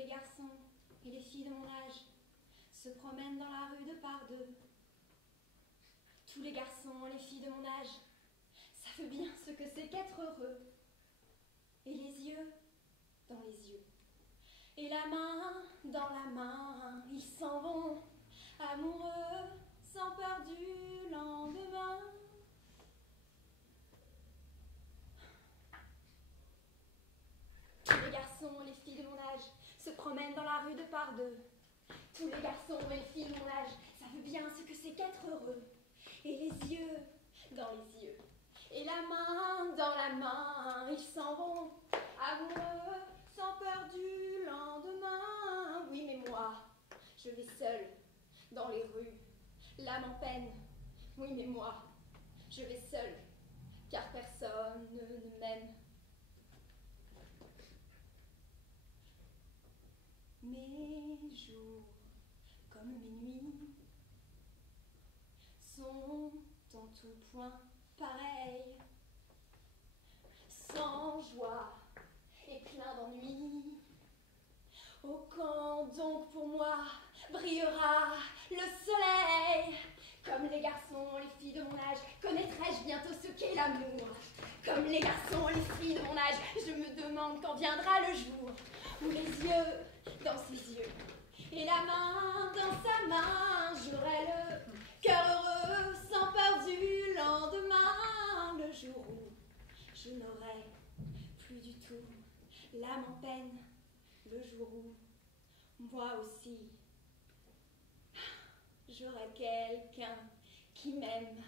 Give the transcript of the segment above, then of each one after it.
les garçons et les filles de mon âge se promènent dans la rue de par deux. Tous les garçons et les filles de mon âge savent bien ce que c'est qu'être heureux. Et les yeux dans les yeux, et la main dans la main, ils s'en vont, amoureux, sans peur du lendemain. Tous les garçons et les filles de mon âge se promènent dans la rue de par deux. Tous les garçons et les filles de mon âge savent bien ce que c'est qu'être heureux. Et les yeux dans les yeux, et la main dans la main, ils s'en vont, amoureux, sans peur du lendemain. Oui, mais moi, je vais seule dans les rues, l'âme en peine. Oui, mais moi, je vais seule, car personne ne m'aime. Mes jours, comme mes nuits, sont en tout point pareils, sans joie et plein d'ennui. Au quand donc pour moi brillera le soleil? Comme les garçons, les filles de mon âge, connaîtrai-je bientôt ce qu'est l'amour? Comme les garçons, les filles de mon âge, je me demande quand viendra le jour où les yeux dans ses yeux et la main dans sa main, j'aurai le cœur heureux, sans peur du lendemain. Le jour où je n'aurai plus du tout l'âme en peine, le jour où moi aussi j'aurai quelqu'un qui m'aime.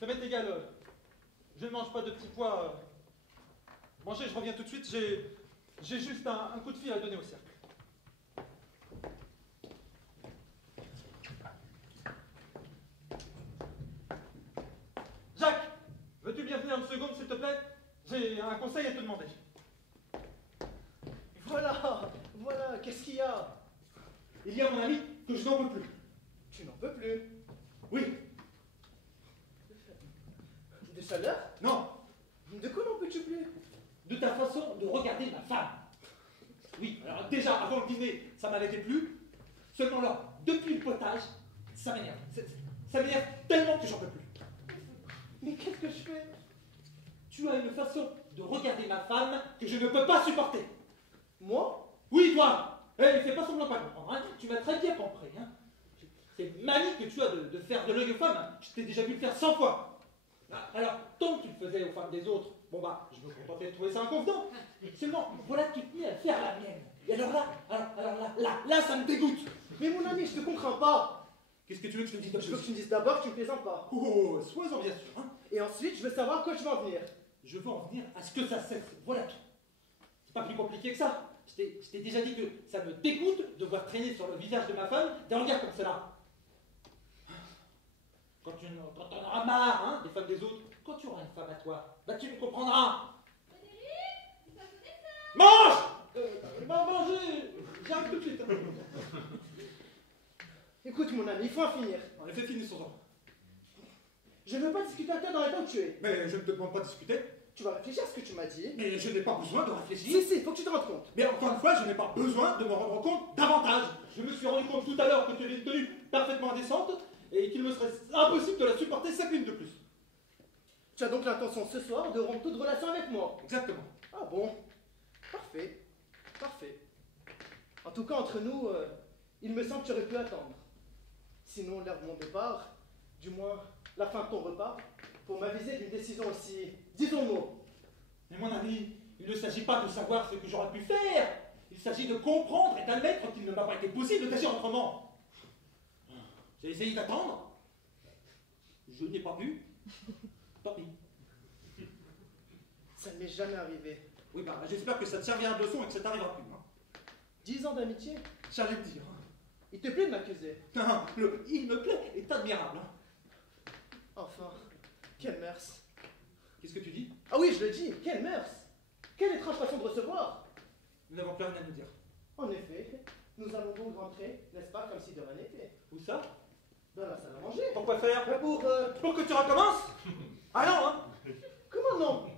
Ça m'est égal, je ne mange pas de petits pois. Mangez, je reviens tout de suite, j'ai juste un coup de fil à donner au cercle. Jacques, veux-tu bien venir une seconde, s'il te plaît? J'ai un conseil à te demander. Voilà, qu'est-ce qu'il y a? Il y a, mon ami, que je n'en peux plus. Tu n'en peux plus? Oui. De chaleur? Non. De quoi n'en peux-tu plus? De ta façon de regarder ma femme. Oui, alors déjà, avant le dîner, ça m'avait plu. Seulement là, depuis le potage, ça m'énerve. Ça m'énerve tellement que j'en peux plus. Mais qu'est-ce que je fais? Tu as une façon de regarder ma femme que je ne peux pas supporter. Moi? Oui, toi. Fais pas semblant de pas comprendre. Hein. Tu m'as très bien compris. Hein. C'est manie que tu as de faire de l'œil aux femmes. Hein. Je t'ai déjà vu le faire 100 fois. Alors, tant que tu le faisais aux femmes des autres, bon bah, je me contentais de trouver ça inconvenant. Seulement, voilà que tu te mets à faire la mienne. Et alors là, ça me dégoûte. Mais mon ami, je te comprends pas. Qu'est-ce que tu veux que je te dise? Je veux que tu me dises d'abord que tu me plaisantes pas. Oh, sois-en bien sûr. Hein. Et ensuite, je veux savoir quand je vais en venir. Je veux en venir à ce que ça cesse. Voilà tout. C'est pas plus compliqué que ça. Je t'ai déjà dit que ça me dégoûte de voir traîner sur le visage de ma femme des regards comme cela. Quand tu en auras marre, hein, des femmes des autres, quand tu auras une femme à toi, bah tu me comprendras. Mange! Manger! J'arrive tout de suite. Écoute mon ami, il faut en finir. En effet, finissons-en. Je ne veux pas discuter à toi dans les temps que tu es. Mais je ne te demande pas de discuter. Tu vas réfléchir à ce que tu m'as dit. Mais je n'ai pas besoin de réfléchir. Si, il faut que tu te rendes compte. Mais encore une fois, je n'ai pas besoin de me rendre compte davantage. Je me suis rendu compte tout à l'heure que tu avais une tenue parfaitement indécente et qu'il me serait impossible de la supporter 5 minutes de plus. Tu as donc l'intention ce soir de rompre toute relation avec moi? Exactement. Ah bon? Parfait. En tout cas, entre nous, il me semble que tu aurais pu attendre. Sinon, l'heure de mon départ, du moins la fin de ton repas, pour m'aviser d'une décision aussi, disons le mot. Mais mon ami, il ne s'agit pas de savoir ce que j'aurais pu faire. Il s'agit de comprendre et d'admettre qu'il ne m'a pas été possible d'agir autrement. J'ai essayé d'attendre. Je n'ai pas pu. Tant pis. Ça ne m'est jamais arrivé. Oui, bah, j'espère que ça te servira de leçon et que ça t'arrivera plus. Hein. 10 ans d'amitié? J'allais te dire. Il te plaît de m'accuser? Non, le il me plaît est admirable. Hein. Enfin, quelle mœurs. Qu'est-ce que tu dis? Ah oui, je le dis, quelle mœurs. Quelle étrange façon de recevoir. Nous n'avons plus rien à nous dire. En effet, nous allons donc rentrer, n'est-ce pas, comme si de rien n'était. Où ça? Dans la salle à manger. Pourquoi faire? Pour que tu recommences? Ah non, hein? Comment non?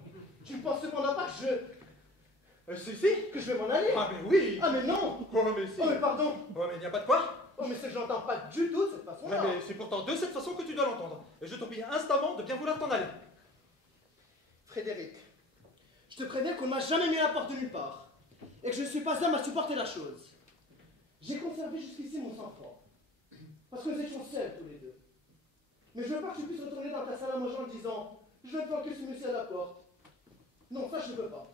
Tu ne penses cependant pas que si, que je vais m'en aller? Ah mais oui! Ah mais non! Oh mais si! Oh mais pardon! Oh mais il n'y a pas de quoi? Oh mais c'est que je n'entends pas du tout de cette façon-là! Mais c'est pourtant de cette façon que tu dois l'entendre. Et je t'en prie instamment de bien vouloir t'en aller. Frédéric, je te préviens qu'on ne m'a jamais mis la porte de nulle part. Et que je ne suis pas homme à supporter la chose. J'ai conservé jusqu'ici mon sang-froid. Parce que nous étions seuls tous les deux. Mais je veux pas que tu puisses retourner dans ta salle à manger en disant « Je vais planquer ce monsieur à la porte ». Non, ça je ne veux pas.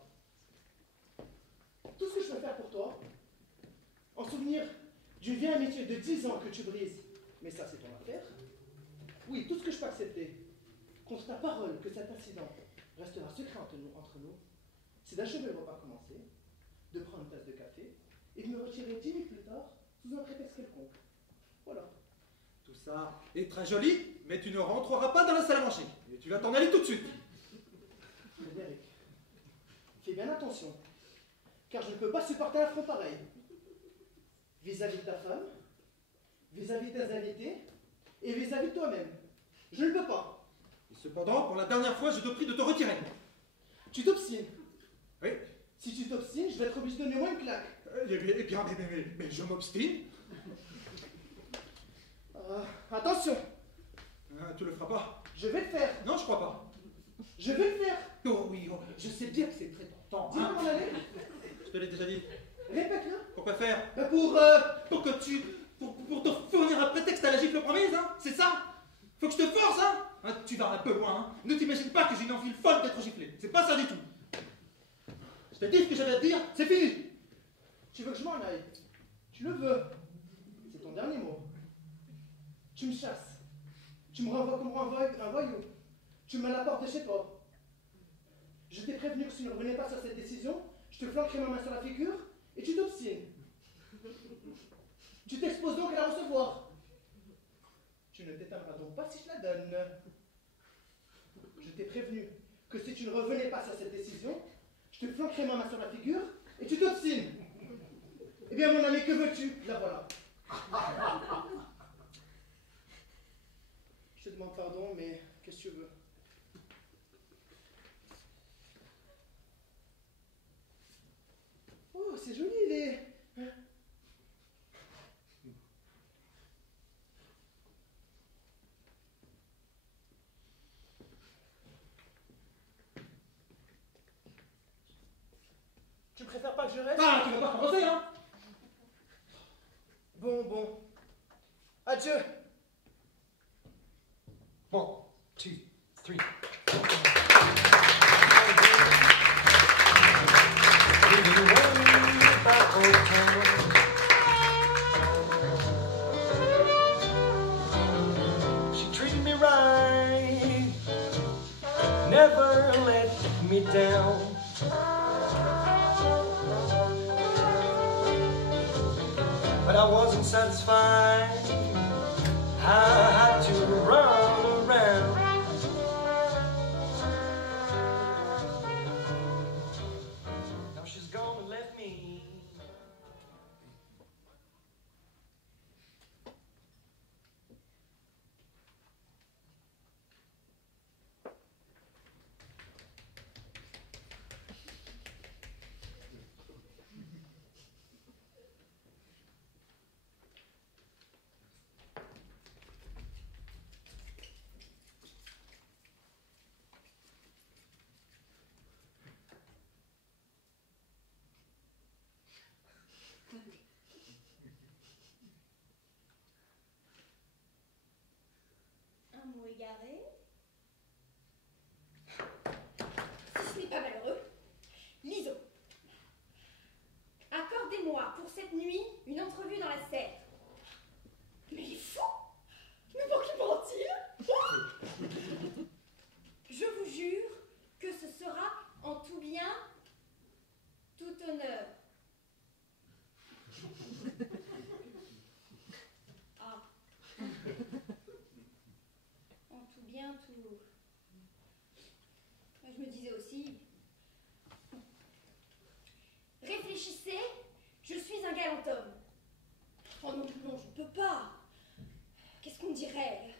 Tout ce que je peux faire pour toi, en souvenir d'une vieille amitié de 10 ans que tu brises, mais ça c'est ton affaire. Oui, tout ce que je peux accepter, contre ta parole que cet incident restera secret entre nous, c'est d'achever le repas commencé, de prendre une tasse de café et de me retirer 10 minutes plus tard sous un prétexte quelconque. Voilà. Tout ça est très joli, mais tu ne rentreras pas dans la salle à manger. Et tu vas t'en aller tout de suite. Frédéric, fais bien attention, car je ne peux pas supporter un affront pareil. Vis-à-vis de ta femme, vis-à-vis des invités, et vis-à-vis de toi-même. Je ne peux pas. Et cependant, pour la dernière fois, je te prie de te retirer. Tu t'obstines. Oui. Si tu t'obstines, je vais être obligé de donner moi une claque. Eh bien, mais je m'obstine. Attention. Tu le feras pas. Je vais le faire. Non, je crois pas. Je vais le faire. Oh oui, oh, je sais bien que c'est très tentant. Dis-moi Hein. m'en aller. Je te l'ai déjà dit. Répète-le. Pourquoi faire? Pour Pour te fournir un prétexte à la gifle promise, hein? C'est ça? Faut que je te force, hein? Tu vas un peu loin, hein? Ne t'imagine pas que j'ai une envie folle d'être giflé. C'est pas ça du tout. Je t'ai dit ce que j'avais à te dire, c'est fini. Tu veux que je m'en aille? Tu le veux. C'est ton dernier mot. Tu me chasses. Tu me renvoies comme un voyou. Tu me mets à la porte de chez toi. Je t'ai prévenu que si tu ne revenais pas sur cette décision, je te flanquerai ma main sur la figure et tu t'obstines. Tu t'exposes donc à la recevoir. Tu ne t'éteindras donc pas si je la donne. Je t'ai prévenu que si tu ne revenais pas sur cette décision, je te flanquerai ma main sur la figure et tu t'obstines. Eh bien mon ami, que veux-tu? La voilà. Je te demande pardon, mais qu'est-ce que tu veux? Oh, c'est joli, les... Tu préfères pas que je reste? Ah, tu vas pas commencer, hein? Bon. Adieu. 1, 2, 3. She treated me right, never let me down. But I wasn't satisfied. I had to run around. Now she's gone and left me. Un mot égaré. Si ce n'est pas malheureux, lisons. Accordez-moi pour cette nuit une entrevue dans la serre. Mais il est fou! Mais pour qui prend-il? Je vous jure que ce sera en toute réfléchissez, je suis un galant homme. Oh non, non, je ne peux pas. Qu'est-ce qu'on dirait?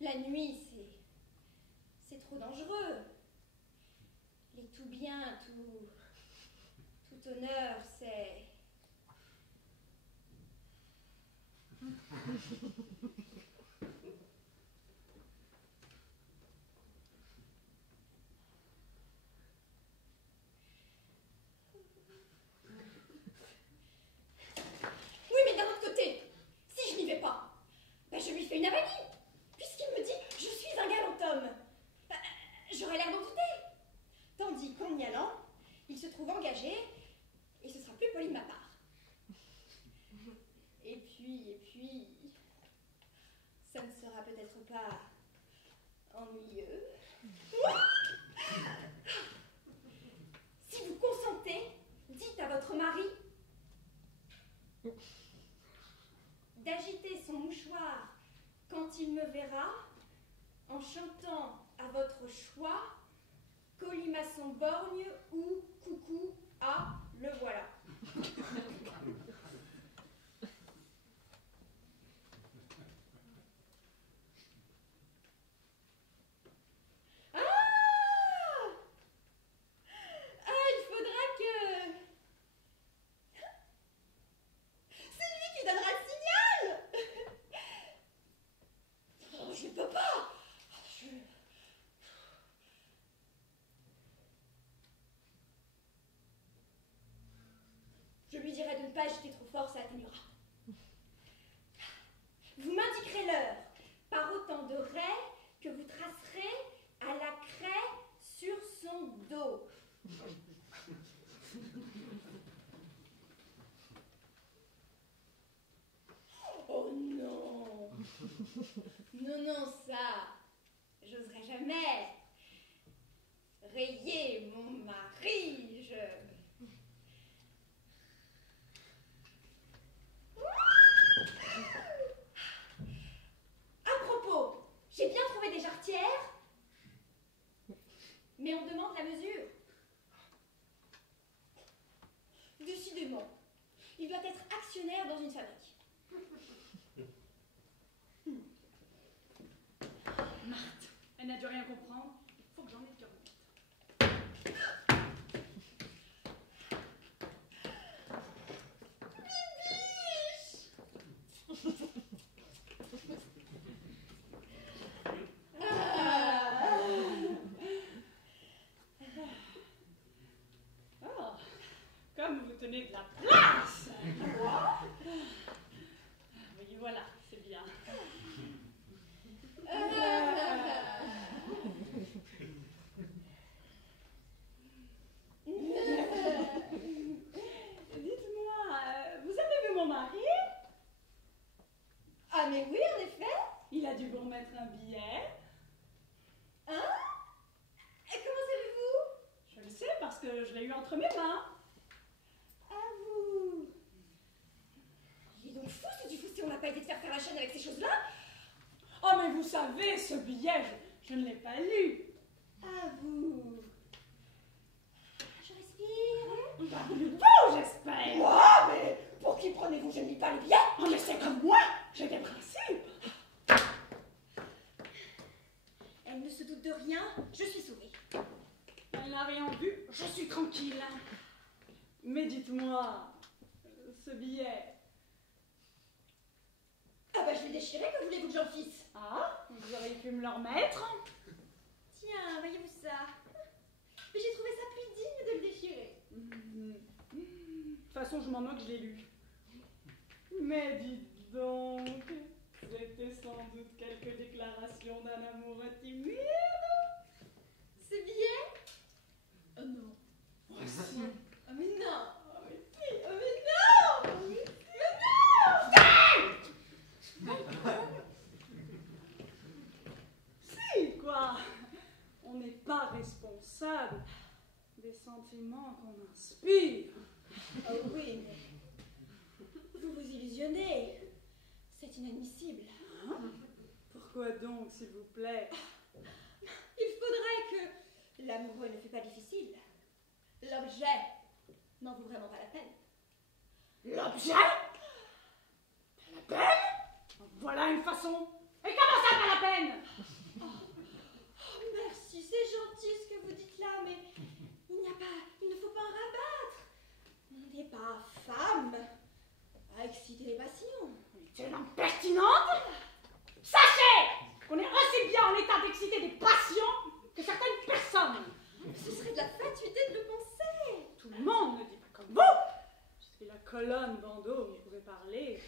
La nuit, c'est trop dangereux. Les tout bien, tout honneur, c'est... Oui, mais d'un autre côté, si je n'y vais pas, ben je lui fais une avalie, puisqu'il me dit « je suis un galant homme ». J'aurais l'air d'en douter. Tandis qu'en y allant, il se trouve engagé, et ce sera plus poli de ma part. Et puis, ça ne sera peut-être pas ennuyeux. Si vous consentez, dites à votre mari d'agiter son mouchoir quand il me verra, en chantant à votre choix Colimaçon borgne ou coucou à le voilà. Il faudra que... C'est lui qui donnera le signal. Oh, je ne peux pas. Je lui dirai de ne pas agiter trop fort, ça atténuera. Vous m'indiquerez l'heure par autant de raies que vous tracerez à la craie sur son dos. Oh non! Non, non, ça, j'oserais jamais. Rayer mon mari, À propos, j'ai bien trouvé des jarretières, mais on demande la mesure. Décidément, il doit être actionnaire dans une fabrique. Marthe, elle n'a dû rien comprendre. Il faut que j'en ai le cœur net. Oh, comme vous tenez de la place. Oui, voilà, c'est bien. Dites-moi, vous avez vu mon mari? Ah mais oui, en effet. Il a dû vous remettre un billet. Hein? Et comment savez-vous? Je le sais parce que je l'ai eu entre mes mains. À vous. Il est donc fou ce du fossé, on n'a pas été de faire la chaîne avec ces choses-là. Oh, mais vous savez, ce billet, je ne l'ai pas lu. À vous. Je respire. Pas du tout, j'espère. Moi, mais pour qui prenez-vous? Je ne lis pas les billets. Oh, mais c'est comme moi, j'ai des principes. Elle ne se doute de rien, je suis sauvée. Elle n'a rien vu, je suis tranquille. Mais dites-moi, ce billet... Ah bah je vais déchirer, que voulez-vous que j'en fisse? Ah, vous auriez pu me le remettre. Tiens, voyez-vous ça? Mais j'ai trouvé ça plus digne de le déchirer. De toute façon, je m'en moque, je l'ai lu. Mais dites donc, c'était sans doute quelques déclarations d'un amour timide. Ce billet? Oh non. Oh, si. Oh mais non. Oh, mais si. Oh mais non. Mais non. Si, quoi. On n'est pas responsable des sentiments qu'on inspire. Oh oui, mais vous vous illusionnez. C'est inadmissible. Hein? Pourquoi donc, s'il vous plaît? Il faudrait que l'amoureux ne fût pas difficile. L'objet n'en vaut vraiment pas la peine. L'objet? Pas la peine? Voilà une façon. Et comment ça, pas la peine? Oh, merci, c'est gentil ce que vous dites là, mais il ne faut pas en rabattre. On n'est pas femme à exciter les passions. Quelle impertinente! Sachez qu'on est aussi bien en état d'exciter des passions que certaines personnes. Ce serait de la fatuité de le penser. Tout le monde ne dit pas comme vous. Je suis la colonne Vendôme, vous pouvez parler.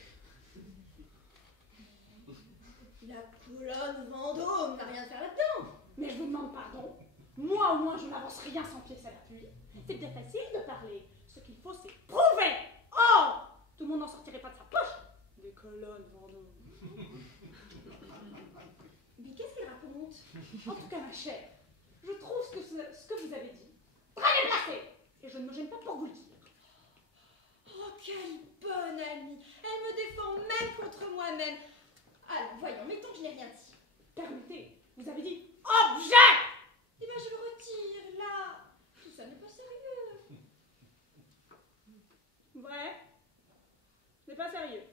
La colonne Vendôme n'a rien à faire là-dedans. Mais je vous demande pardon. Moi au moins je n'avance rien sans pièce à l'appui. C'est bien facile de parler. Ce qu'il faut c'est prouver. Or, tout le monde n'en sortirait pas de sa poche. Des colonnes Vendôme. Mais qu'est-ce qu'elle raconte? En tout cas ma chère, je trouve ce que vous avez dit très déplacé. Et je ne me gêne pas pour vous le dire. Oh, quelle bonne amie. Elle me défend même contre moi-même. Alors, voyons, mettons que je n'ai rien dit. Permettez, vous avez dit objet. Eh bien, je le retire, là. Tout ça n'est pas sérieux. Ouais. C'est pas sérieux.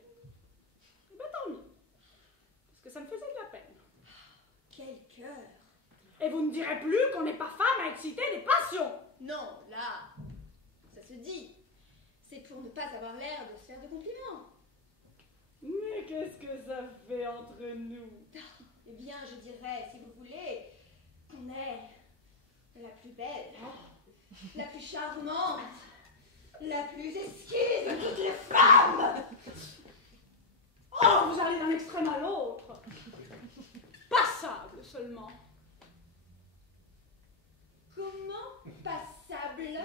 Eh ben tant mieux. Parce que ça me faisait de la peine. Quel cœur. Et vous ne direz plus qu'on n'est pas femme à exciter des passions. Non, là, ça se dit. C'est pour ne pas avoir l'air de se faire de compliments. Mais qu'est-ce que ça fait entre nous? Eh bien, je dirais, si vous voulez, qu'on est la plus belle, la plus charmante, la plus esquive de toutes les femmes. Oh, vous allez d'un extrême à l'autre. Passable seulement. Comment passable?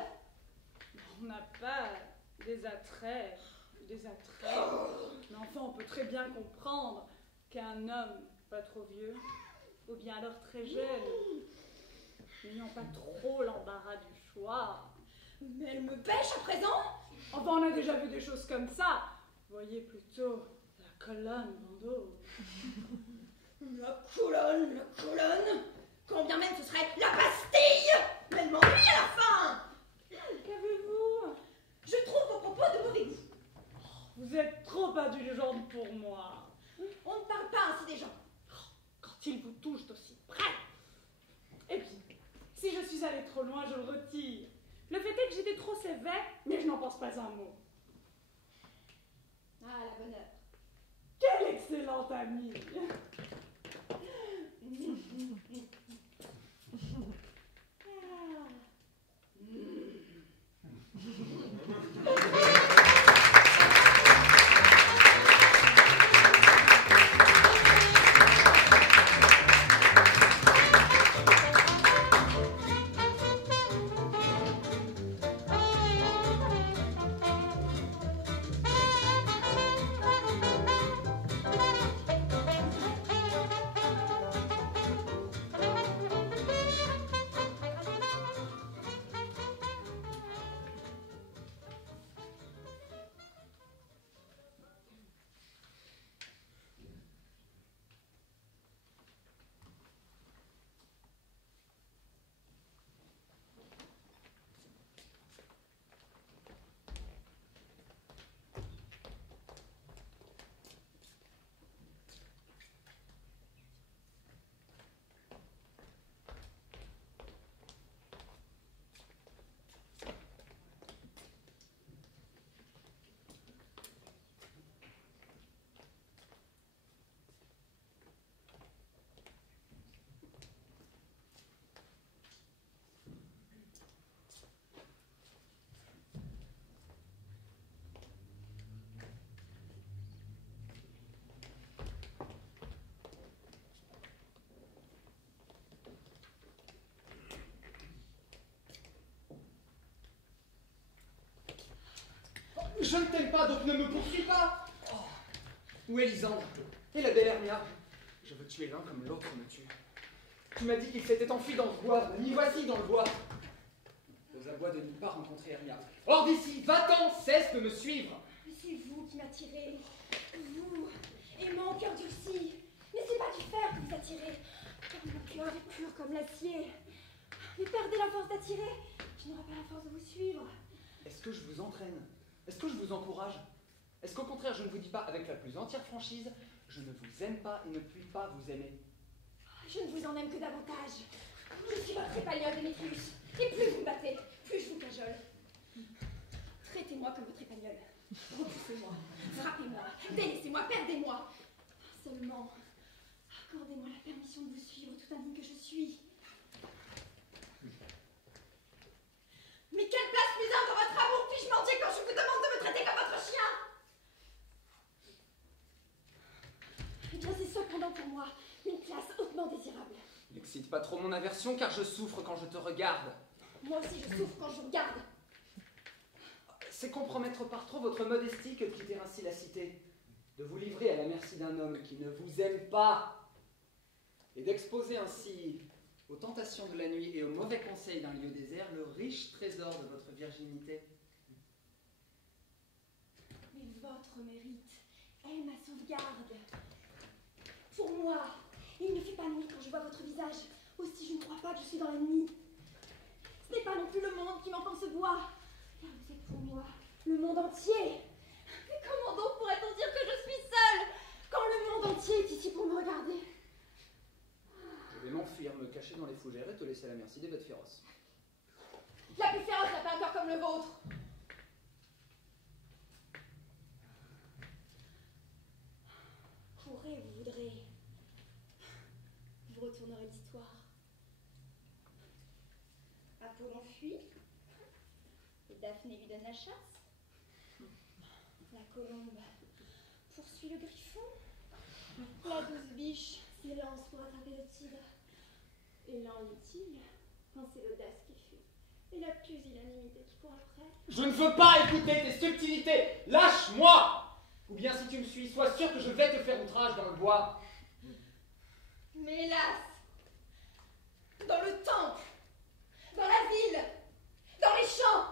On n'a pas des attraits. Mais enfin, on peut très bien comprendre qu'un homme pas trop vieux, ou bien alors très jeune, n'ayant pas trop l'embarras du choix. Mais elle me bêche à présent? Enfin, on a déjà vu des choses comme ça. Voyez plutôt la colonne Vendôme. La colonne. Quand bien même ce serait la pastille. Mais elle m'ennuie à la fin. Qu'avez-vous? Je trouve vos propos de mauvais goût. Vous êtes trop indulgente pour moi. On ne parle pas ainsi des gens. Quand ils vous touchent d'aussi près. Et puis, si je suis allée trop loin, je le retire. Le fait est que j'étais trop sévère, mais je n'en pense pas un mot. Ah, la bonne heure. Quelle excellente amie! Je ne t'aime pas, donc ne me poursuis pas. Oh. Où est Lisandre? Et la belle Hermia? Je veux tuer l'un comme l'autre me tue. Tu m'as dit qu'il s'était enfui dans le bois. M'y voici dans le bois. Aux abois de n'y pas rencontrer Hermia. Hors d'ici, va-t'en, cesse de me suivre. Mais c'est vous qui m'attirez. Vous, aimant au cœur durci. Mais c'est pas du fer que vous attirez. Car mon cœur est pur comme l'acier. Mais perdez la force d'attirer, je n'aurai pas la force de vous suivre. Est-ce que je vous entraîne? Est-ce que je vous encourage? Est-ce qu'au contraire, je ne vous dis pas avec la plus entière franchise, je ne vous aime pas et ne puis pas vous aimer? Je ne vous en aime que davantage. Je suis votre épagnole, Démétrius. Et plus vous me battez, plus je vous cajole. Traitez-moi comme votre épagnole. Repoussez-moi, frappez-moi, délaissez-moi, perdez-moi. Seulement, accordez-moi la permission de vous suivre, tout indigne que je suis. Mais quelle place plus humble dans votre amour puis-je mendier quand je vous demande de me traiter comme votre chien? Eh bien, c'est cependant pour moi une classe hautement désirable. N'excite pas trop mon aversion, car je souffre quand je te regarde. Moi aussi, je souffre quand je vous regarde. C'est compromettre par trop votre modestie que de quitter ainsi la cité, de vous livrer à la merci d'un homme qui ne vous aime pas, et d'exposer ainsi aux tentations de la nuit et aux mauvais conseils d'un lieu désert le riche trésor de votre virginité. Mais votre mérite est ma sauvegarde. Pour moi, il ne fait pas nuit quand je vois votre visage. Aussi, je ne crois pas que je suis dans la nuit. Ce n'est pas non plus le monde qui m'entend se voir, car vous êtes pour moi le monde entier. Mais comment donc pourrait-on dire que je suis seule quand le monde entier est ici pour me regarder? Je vais m'enfuir, me cacher dans les fougères et te laisser à la merci des bêtes féroces. La plus féroce n'a pas un cœur comme le vôtre. Courez, vous voudrez. Vous retournerez l'histoire. Apollon fuit. Et Daphné lui donne la chasse. La colombe poursuit le griffon. La douce biche s'élance pour attraper le tigre. Et l'an inutile, quand c'est l'audace qui fuit. Et la pusillanimité qui court après. Je ne veux pas écouter tes subtilités. Lâche-moi! Ou bien si tu me suis, sois sûr que je vais te faire outrage dans le bois. Mais hélas, dans le temple, dans la ville, dans les champs,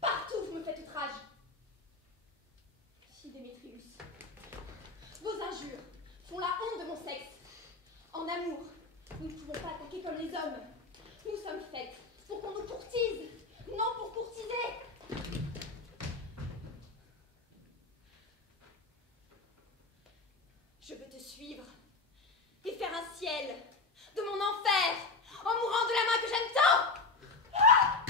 partout vous me faites outrage. Si Démétrius, vos injures font la honte de mon sexe. En amour, nous ne pouvons pas attaquer comme les hommes. Nous sommes faites pour qu'on nous courtise, non pour courtiser. Je veux te suivre et faire un ciel de mon enfer en mourant de la main que j'aime tant. Ah!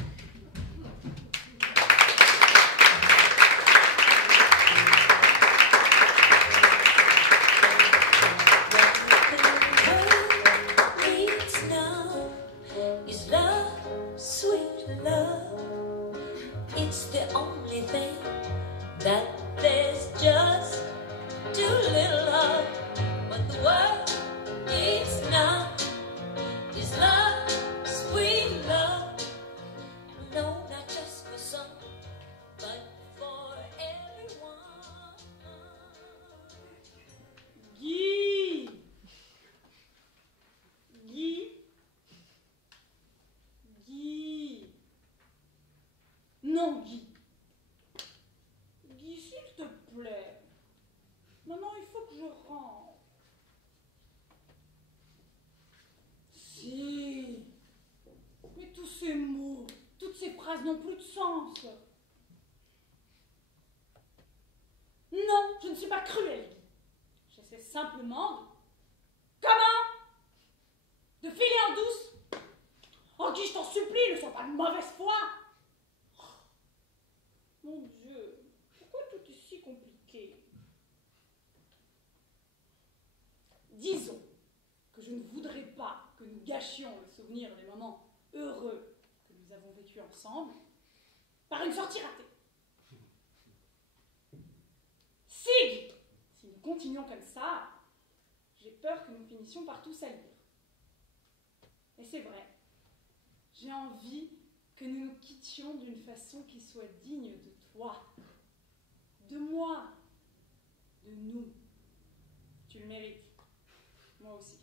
It's the only thing that there's just too little of. What the world needs now is love, sweet love. No, not just for some, but for everyone. Guy! Guy! Guy! Non, Guy. Guy, s'il te plaît. Maman, il faut que je rentre. Si. Mais tous ces mots, toutes ces phrases n'ont plus de sens. Non, je ne suis pas cruelle, Guy. J'essaie simplement de... Comment? De filer en douce? Oh, Guy, je t'en supplie, ne sois pas de mauvaise foi. Mon Dieu, pourquoi tout est si compliqué? Disons que je ne voudrais pas que nous gâchions le souvenir des moments heureux que nous avons vécus ensemble par une sortie ratée. Si nous continuons comme ça, j'ai peur que nous finissions par tout salir. Et c'est vrai, j'ai envie que nous nous quittions d'une façon qui soit digne de toi, de moi, de nous. Tu le mérites. Moi aussi.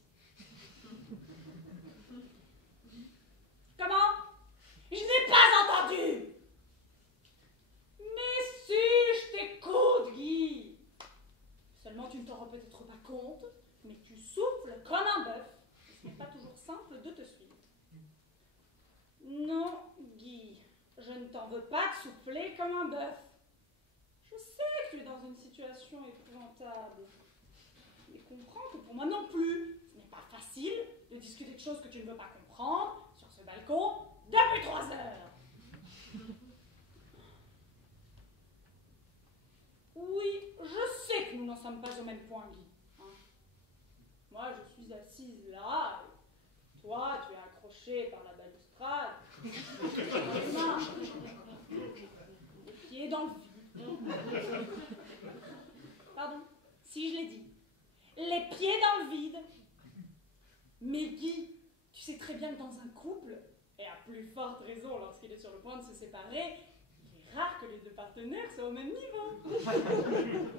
Comment? Je n'ai pas entendu! Mais si, je t'écoute, Guy. Seulement, tu ne t'en rends peut-être pas compte, mais tu souffles comme un bœuf. Ce n'est pas toujours simple de te suivre. Non, Guy, je ne t'en veux veux pas te souffler comme un bœuf. Je sais que tu es dans une situation épouvantable. Mais comprends que pour moi non plus, ce n'est pas facile de discuter de choses que tu ne veux pas comprendre sur ce balcon depuis 3 heures. Oui, je sais que nous n'en sommes pas au même point, Guy. Hein? Moi, je suis assise là, et toi, tu es accroché par la balustrade. Les pieds dans le vide. Pardon, si je l'ai dit. Les pieds dans le vide. Mais Guy, tu sais très bien que dans un couple, et à plus forte raison lorsqu'il est sur le point de se séparer, il est rare que les 2 partenaires soient au même niveau.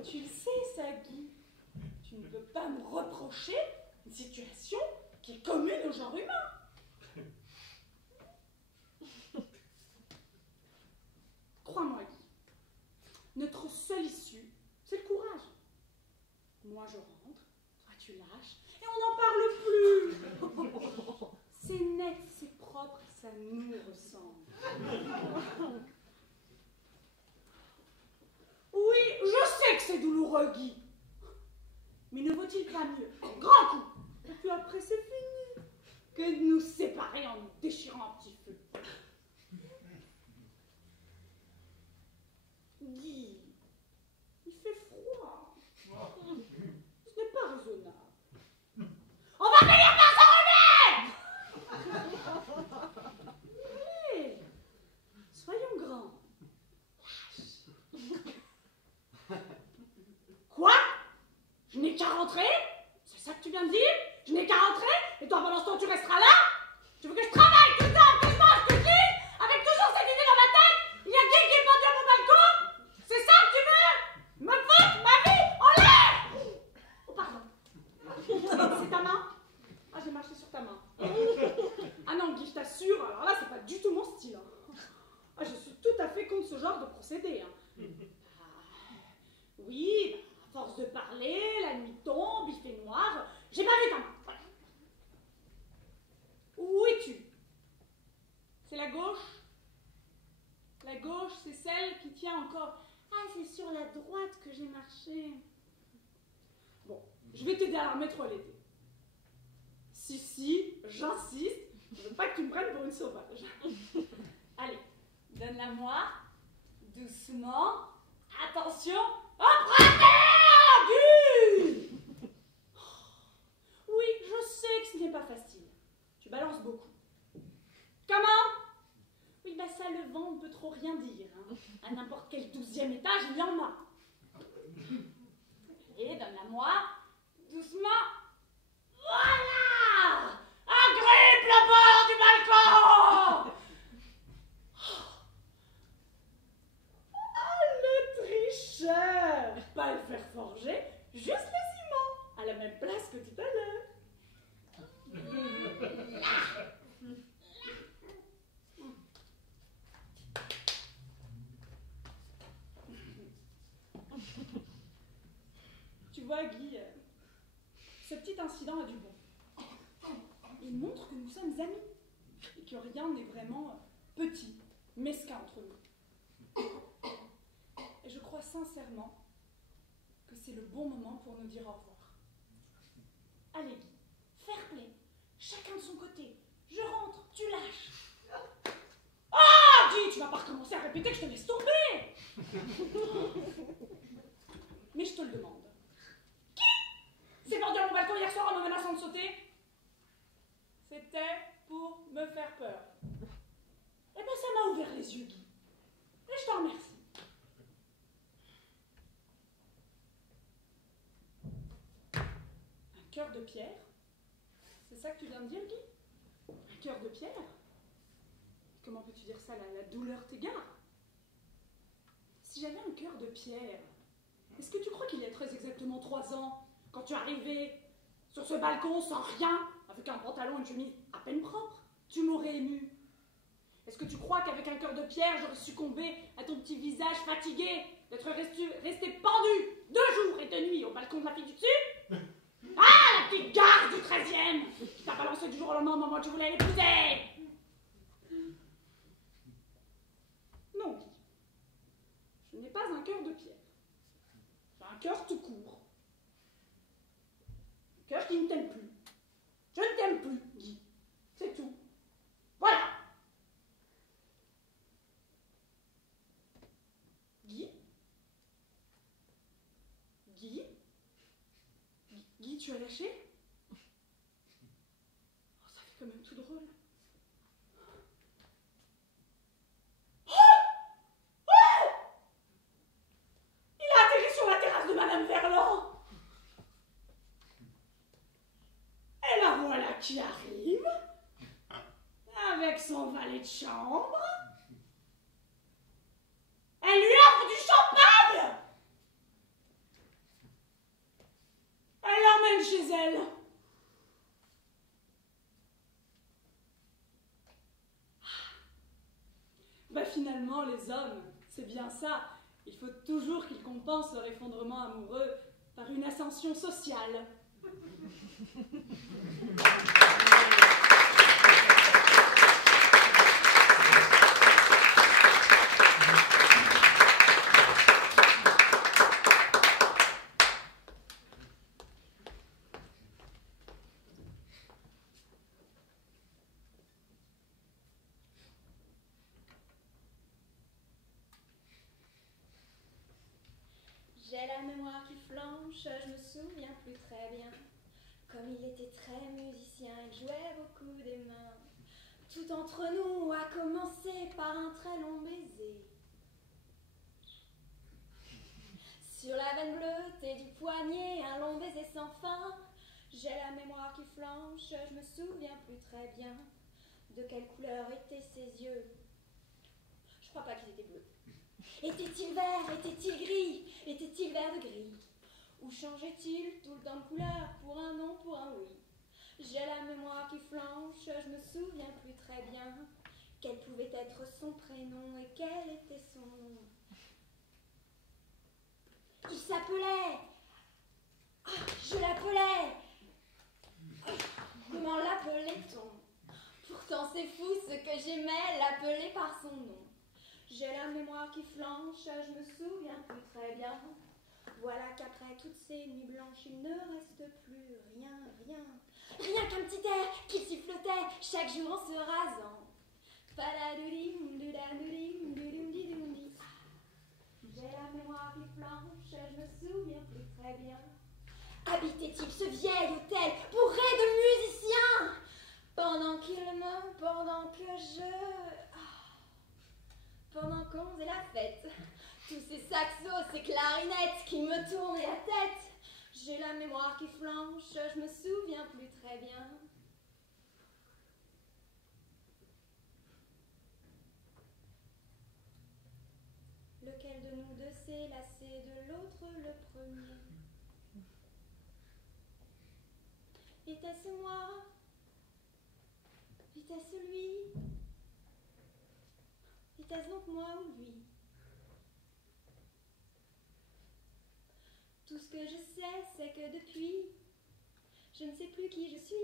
Tu le sais, ça, Guy. Tu ne peux pas me reprocher une situation qui est commune au genre humain. Crois-moi, Guy, notre seule issue, c'est le courage. Moi, je rentre, toi, tu lâches, et on n'en parle plus. C'est net, c'est propre, ça nous ressemble. Oui, je sais que c'est douloureux, Guy. Mais ne vaut-il pas mieux, un grand coup, et puis après c'est fini, que de nous séparer en nous déchirant un petit feu. Guy, il fait froid. Ce n'est pas raisonnable. On va finir par s'en remettre. Mais, soyons grands. Lâche. Quoi? Je n'ai qu'à rentrer? C'est ça que tu viens de dire? Je n'ai qu'à rentrer? Et toi, pendant ce temps, tu resteras là? Tu veux que je travaille, que je dors, que je mange, que je lise? Avec toujours cette idée dans ma tête? Il y a Guy qui est pendu à mon balcon? C'est ça que tu veux? Me foutre ma vie en l'air? Oh, pardon. C'est ta main? Ah, j'ai marché sur ta main. Ah non, Guy, je t'assure, alors là, c'est pas du tout mon style. Hein. Ah, je suis tout à fait contre ce genre de procédé. Hein. Oui, à force de parler, la nuit tombe, il fait noir. J'ai pas vu ta main. Voilà. Où es-tu? C'est la gauche? La gauche, c'est celle qui tient encore. Ah, c'est sur la droite que j'ai marché. Bon, je vais t'aider à la remettre au l'été. Si, j'insiste. Je veux pas que tu me prennes pour une sauvage. Allez, donne-la moi. Doucement. Attention. Empruntez, Guy! Oui, je sais que ce n'est pas facile. Tu balances beaucoup. Comment? Oui, bah ça, le vent, on ne peut trop rien dire. Hein. À n'importe quel 12e étage, il y en a. Allez, donne-la moi. Doucement. Voilà! Agrippe le bord du balcon! Oh, le tricheur! Pas le fer forger, juste le ciment, à la même place que tout à l'heure. Tu vois, Guy, ce petit incident a du bon. Il montre que nous sommes amis et que rien n'est vraiment petit, mesquin entre nous. Et je crois sincèrement que c'est le bon moment pour nous dire au revoir. Allez, Guy, fair play, chacun de son côté. Je rentre, tu lâches. Ah, Guy, tu vas pas recommencer à répéter que je te laisse tomber. Mais je te le demande. Qui s'est pendu à mon balcon hier soir en me menaçant de sauter? C'était pour me faire peur. Eh bien, ça m'a ouvert les yeux, Guy. Et je t'en remercie. Un cœur de pierre? C'est ça que tu viens de dire, Guy? Un cœur de pierre? Comment peux-tu dire ça? La douleur t'égare. Si j'avais un cœur de pierre, est-ce que tu crois qu'il y a très exactement 3 ans, quand tu es arrivé sur ce balcon sans rien, avec un pantalon et une chemise à peine propre, tu m'aurais ému? Est-ce que tu crois qu'avec un cœur de pierre, j'aurais succombé à ton petit visage fatigué d'être resté pendu 2 jours et 2 nuits au balcon de la fille du dessus? Ah, la petite garce du 13e qui t'a balancé du jour au lendemain au moment où tu voulais l'épouser? Non, pas un cœur de pierre. J'ai un cœur tout court. Un cœur qui ne t'aime plus. Je ne t'aime plus, Guy. C'est tout. Voilà. Guy? Guy? Guy, tu as lâché? Oh, ça fait quand même tout drôle. Sur la terrasse de Madame Verland. Et la voilà qui arrive, avec son valet de chambre. Elle lui offre du champagne. Elle l'emmène chez elle. Bah finalement, les hommes, c'est bien ça. Il faut toujours qu'ils compensent leur effondrement amoureux par une ascension sociale. J'ai la mémoire qui flanche, je me souviens plus très bien. Comme il était très musicien, il jouait beaucoup des mains. Tout entre nous a commencé par un très long baiser. Sur la veine bleutée du poignet, un long baiser sans fin. J'ai la mémoire qui flanche, je me souviens plus très bien. De quelle couleur étaient ses yeux? Je crois pas qu'ils étaient bleus. Était-il vert? Était-il gris? Était-il vert de gris? Ou changeait-il tout le temps de couleur pour un non, pour un oui? J'ai la mémoire qui flanche, je me souviens plus très bien. Quel pouvait être son prénom et quel était son nom? Il s'appelait... Ah, je l'appelais... Comment l'appelait-on? Pourtant c'est fou ce que j'aimais l'appeler par son nom. J'ai la mémoire qui flanche, je me souviens plus très bien. Voilà qu'après toutes ces nuits blanches, il ne reste plus rien, rien. Rien qu'un petit air qui sifflotait chaque jour en se rasant. J'ai la mémoire qui flanche, je me souviens plus très bien. Habitait-il ce vieil hôtel bourré de musiciens? Pendant qu'on faisait la fête, tous ces saxos, ces clarinettes qui me tournaient la tête. J'ai la mémoire qui flanche, je me souviens plus très bien. Lequel de nous deux s'est lassé de l'autre le premier? Était-ce moi? Était-ce lui? Était-ce donc moi ou lui? Tout ce que je sais, c'est que depuis, je ne sais plus qui je suis.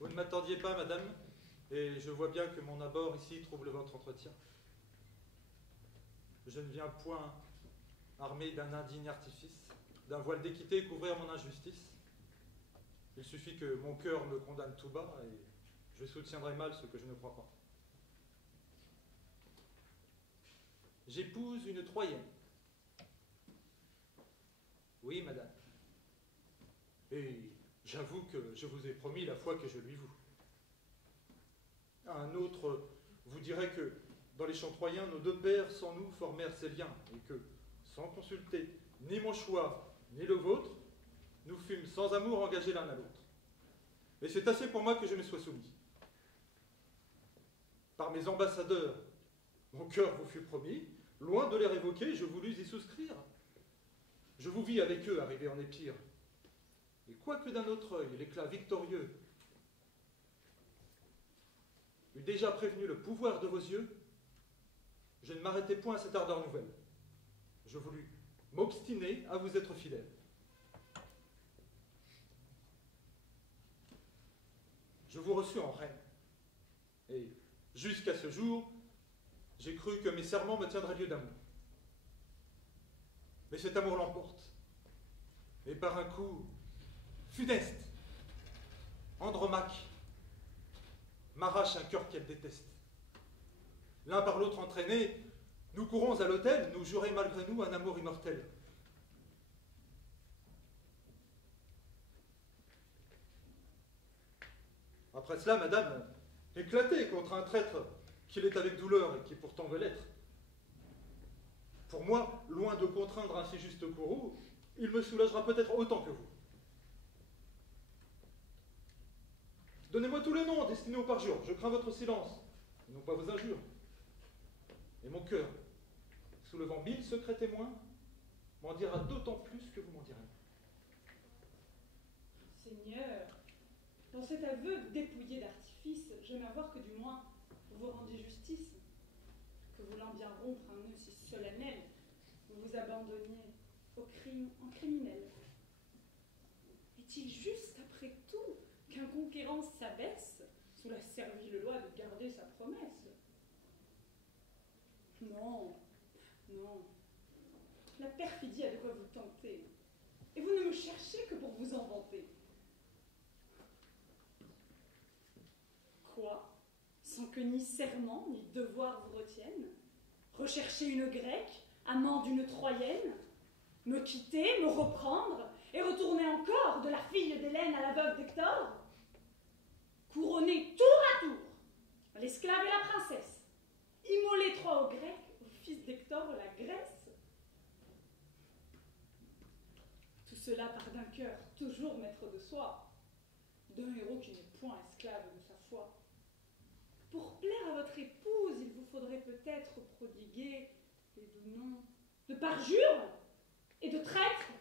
Vous ne m'attendiez pas, madame, et je vois bien que mon abord ici trouble votre entretien. Je ne viens point armé d'un indigne artifice, d'un voile d'équité couvrir mon injustice. Il suffit que mon cœur me condamne tout bas, et je soutiendrai mal ce que je ne crois pas. J'épouse une Troyenne. Oui, madame. Et j'avoue que je vous ai promis la foi que je lui voue. Un autre vous dirait que dans les champs troyens, nos deux pères sans nous formèrent ces liens, et que, sans consulter ni mon choix, ni le vôtre, nous fûmes sans amour engagés l'un à l'autre. Mais c'est assez pour moi que je me sois soumis. Par mes ambassadeurs, mon cœur vous fut promis, loin de les révoquer, je voulus y souscrire. Je vous vis avec eux arriver en Épire, et quoique d'un autre œil l'éclat victorieux eût déjà prévenu le pouvoir de vos yeux, je ne m'arrêtai point à cette ardeur nouvelle. Je voulus m'obstiner à vous être fidèle. Je vous reçus en reine, et jusqu'à ce jour, j'ai cru que mes serments me tiendraient lieu d'amour. Mais cet amour l'emporte, et par un coup funeste, Andromaque m'arrache un cœur qu'elle déteste. L'un par l'autre entraînés, nous courons à l'autel, nous jurer malgré nous un amour immortel. Après cela, madame, éclatée contre un traître qu'il est avec douleur et qui pourtant veut l'être. Pour moi, loin de contraindre un si juste courroux, il me soulagera peut-être autant que vous. Donnez-moi tous les noms destinés au parjure, je crains votre silence, et non pas vos injures. Et mon cœur, soulevant 1000 secrets témoins, m'en dira d'autant plus que vous m'en direz. Seigneur, dans cet aveu dépouillé d'artifice, j'aime à voir que du moins vous vous rendez justice, que voulant bien rompre un nœud si solennel, vous vous abandonniez au crime en criminel. Est-il juste, après tout, qu'un conquérant s'abaisse sous la servile loi de garder sa promesse? Non, non. La perfidie a de quoi vous tenter, et vous ne me cherchez que pour vous en vanter. Quoi? Sans que ni serment ni devoir vous retiennent? Rechercher une grecque, amant d'une troyenne? Me quitter, me reprendre, et retourner encore de la fille d'Hélène à la veuve d'Hector? Couronner tour à tour l'esclave et la princesse, immoler trois aux Grecs, au fils d'Hector la Grèce? Tout cela part d'un cœur toujours maître de soi, d'un héros qui n'est point esclave de sa foi. Pour plaire à votre épouse, il vous faudrait peut-être prodiguer les doux noms de parjure et de traître.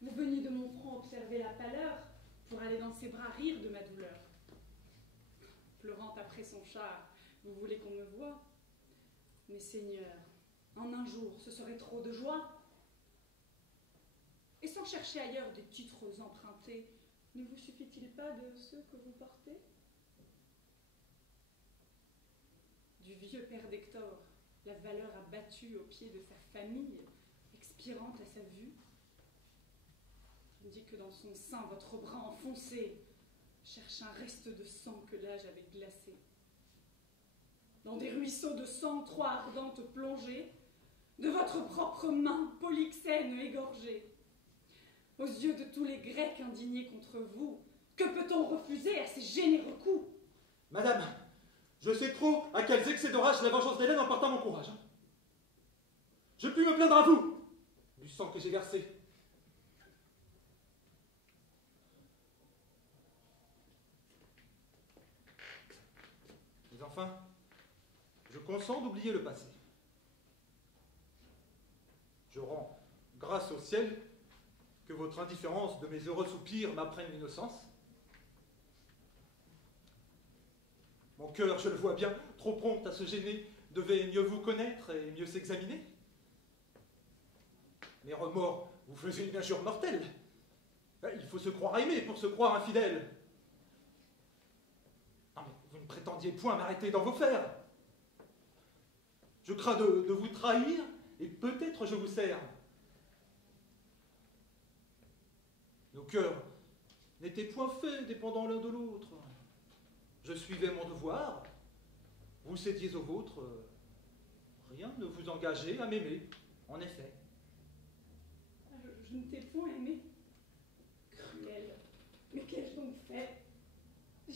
Vous veniez de mon front observer la pâleur pour aller dans ses bras rire de ma douleur. Pleurant après son char, vous voulez qu'on me voie? Mais Seigneur, en un jour, ce serait trop de joie. Et sans chercher ailleurs des titres empruntés, ne vous suffit-il pas de ceux que vous portez? Du vieux père d'Hector, la valeur abattue au pied de sa famille, expirante à sa vue, tandis que dans son sein votre bras enfoncé cherche un reste de sang que l'âge avait glacé. Dans des ruisseaux de sang trop ardentes plongées, de votre propre main, Polyxène égorgée. Aux yeux de tous les Grecs indignés contre vous, que peut-on refuser à ces généreux coups? Madame, je sais trop à quels excès de rage la vengeance d'Hélène emporta mon courage. Je puis me plaindre à vous du sang que j'ai versé. Mais enfin, je consens d'oublier le passé. Je rends grâce au ciel que votre indifférence de mes heureux soupirs m'apprenne l'innocence. Mon cœur, je le vois bien, trop prompt à se gêner, devait mieux vous connaître et mieux s'examiner. Mes remords vous faisaient une injure mortelle. Il faut se croire aimé pour se croire infidèle. Non mais vous ne prétendiez point m'arrêter dans vos fers. Je crains de vous trahir et peut-être je vous sers. Nos cœurs n'étaient point faits dépendant l'un de l'autre. Je suivais mon devoir, vous cédiez au vôtre. Rien ne vous engageait à m'aimer, en effet. Je ne t'ai point aimé. Cruel, mais qu'ai-je donc fait?